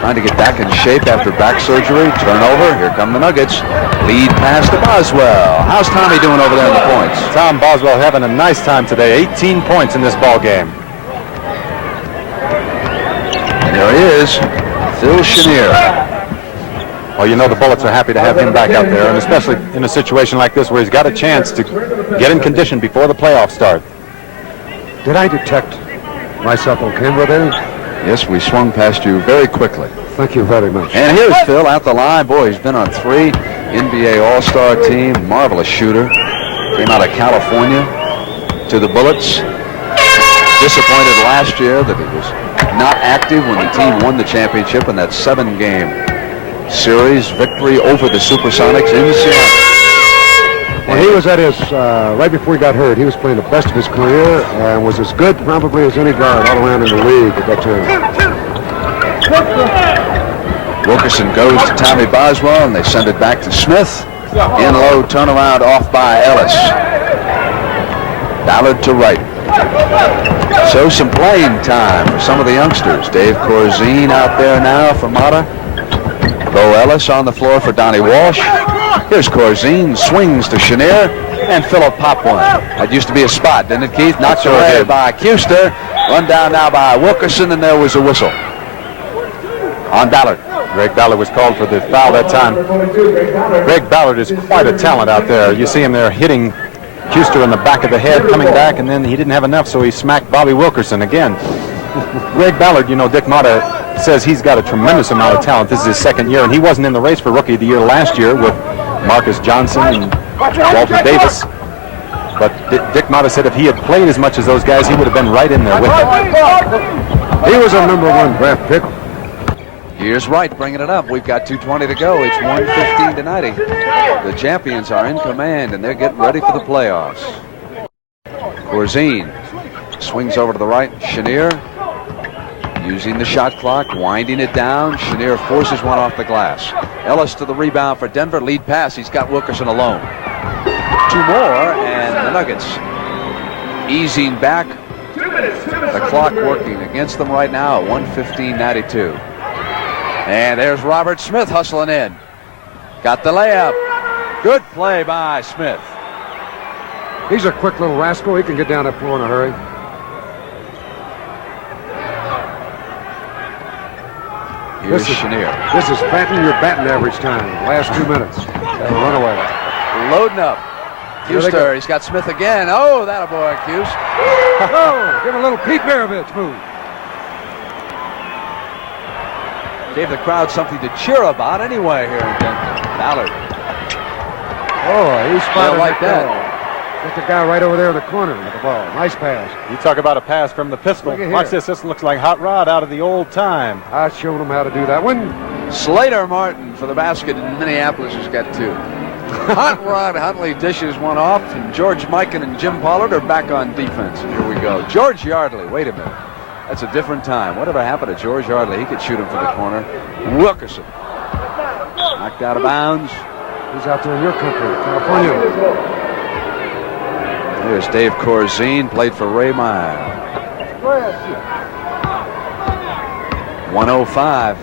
Trying to get back in shape after back surgery. Turnover. Here come the Nuggets. Lead pass to Boswell. How's Tommy doing over there in the points? Tom Boswell having a nice time today. 18 points in this ball game. And there he is, Phil Chenier. Well, you know the Bullets are happy to have him back out there, and especially in a situation like this where he's got a chance to get in condition before the playoffs start. Did I detect myself on camera there? Yes, we swung past you very quickly. Thank you very much. And here's Phil at the line. Boy, he's been on 3 NBA All-Star team. Marvelous shooter. Came out of California to the Bullets. Disappointed last year that he was not active when the team won the championship in that 7-game series victory over the Supersonics in Seattle. Well, he was at his, right before he got hurt, he was playing the best of his career and was as good probably as any guard all around in the league at that time. Wilkerson goes to Tommy Boswell, and they send it back to Smith. In low turnaround off by Ellis. Ballard to Wright. So some playing time for some of the youngsters. Dave Corzine out there now for Mata. Bo Ellis on the floor for Donnie Walsh. Here's Corzine, swings to Chenier, and Philip popped one. That used to be a spot, didn't it, Keith? Knocked away by Custer. Run down now by Wilkerson, and there was a whistle on Ballard. Greg Ballard was called for the foul that time. Greg Ballard is quite a talent out there. You see him there hitting Custer in the back of the head, coming back, and then he didn't have enough, so he smacked Bobby Wilkerson again. Greg Ballard, you know, Dick Mata says he's got a tremendous amount of talent. This is his second year, and he wasn't in the race for Rookie of the Year last year with Marcus Johnson and Walter Davis. But Dick Mata said if he had played as much as those guys, he would have been right in there with them. He was a #1 draft pick. Here's Wright bringing it up. We've got 2:20 to go. It's 1:15 to 90. The champions are in command, and they're getting ready for the playoffs. Corzine swings over to the right. Chenier using the shot clock, winding it down. Chenier forces one off the glass. Ellis to the rebound for Denver. Lead pass. He's got Wilkerson alone. Two more, and the Nuggets easing back. The clock working against them right now at 1:15:92. And there's Robert Smith hustling in. Got the layup. Good play by Smith. He's a quick little rascal. He can get down that floor in a hurry. Here's Chenier. This is batting your batting average time. Last 2 minutes. Run away. Loading up. Custer, he's got Smith again. Oh, that a boy, Cuse. Oh, give a little Pete Maravich move. Gave the crowd something to cheer about anyway here in Denver. Ballard. Oh, he spotted like that. Get the guy right over there in the corner with the ball. Nice pass. You talk about a pass from the pistol. Watch this. This looks like Hot Rod out of the old time. I showed him how to do that one. Slater Martin for the basket in Minneapolis has got two. Hot Rod Huntley dishes one off, and George Mikan and Jim Pollard are back on defense. Here we go. George Yardley. Wait a minute. That's a different time. Whatever happened to George Yardley? He could shoot him from the corner. Wilkerson. Knocked out of bounds. He's out there in your country, California. There's Dave Corzine, played for Ray Meyer. 105.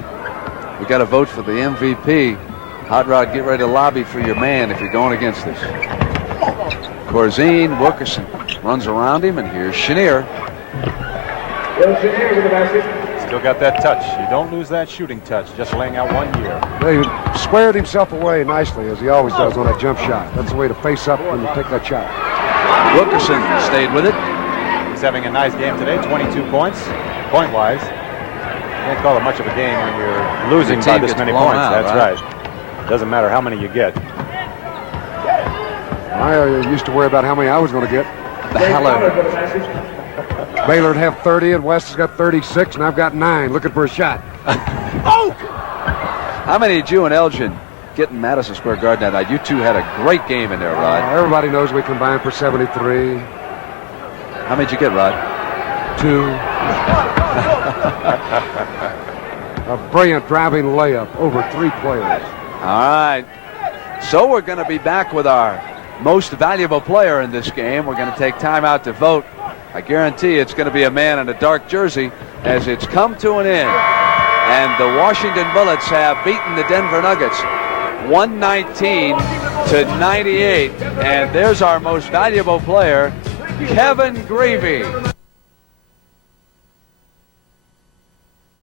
We got to vote for the MVP. Hot Rod, get ready to lobby for your man if you're going against this. Corzine, Wilkerson runs around him, and here's Chenier. Still got that touch. You don't lose that shooting touch, just laying out 1 year. He squared himself away nicely, as he always does on that jump shot. That's the way to face up when you take that shot. Wilkerson stayed with it. He's having a nice game today, 22 points, point-wise. Can't call it much of a game when you're losing by this many points. That's right. Doesn't matter how many you get. I used to worry about how many I was going to get. Ballard. Baylor have 30, and West has got 36, and I've got 9 looking for a shot. Oh! How many did you and Elgin get in Madison Square Garden that night? You two had a great game in there, Rod. Everybody knows we combined for 73. How many did you get, Rod? 2. A brilliant driving layup over 3 players. All right. So we're going to be back with our most valuable player in this game. We're going to take time out to vote. I guarantee it's going to be a man in a dark jersey as it's come to an end. And the Washington Bullets have beaten the Denver Nuggets 119-98. And there's our most valuable player, Kevin Grevey.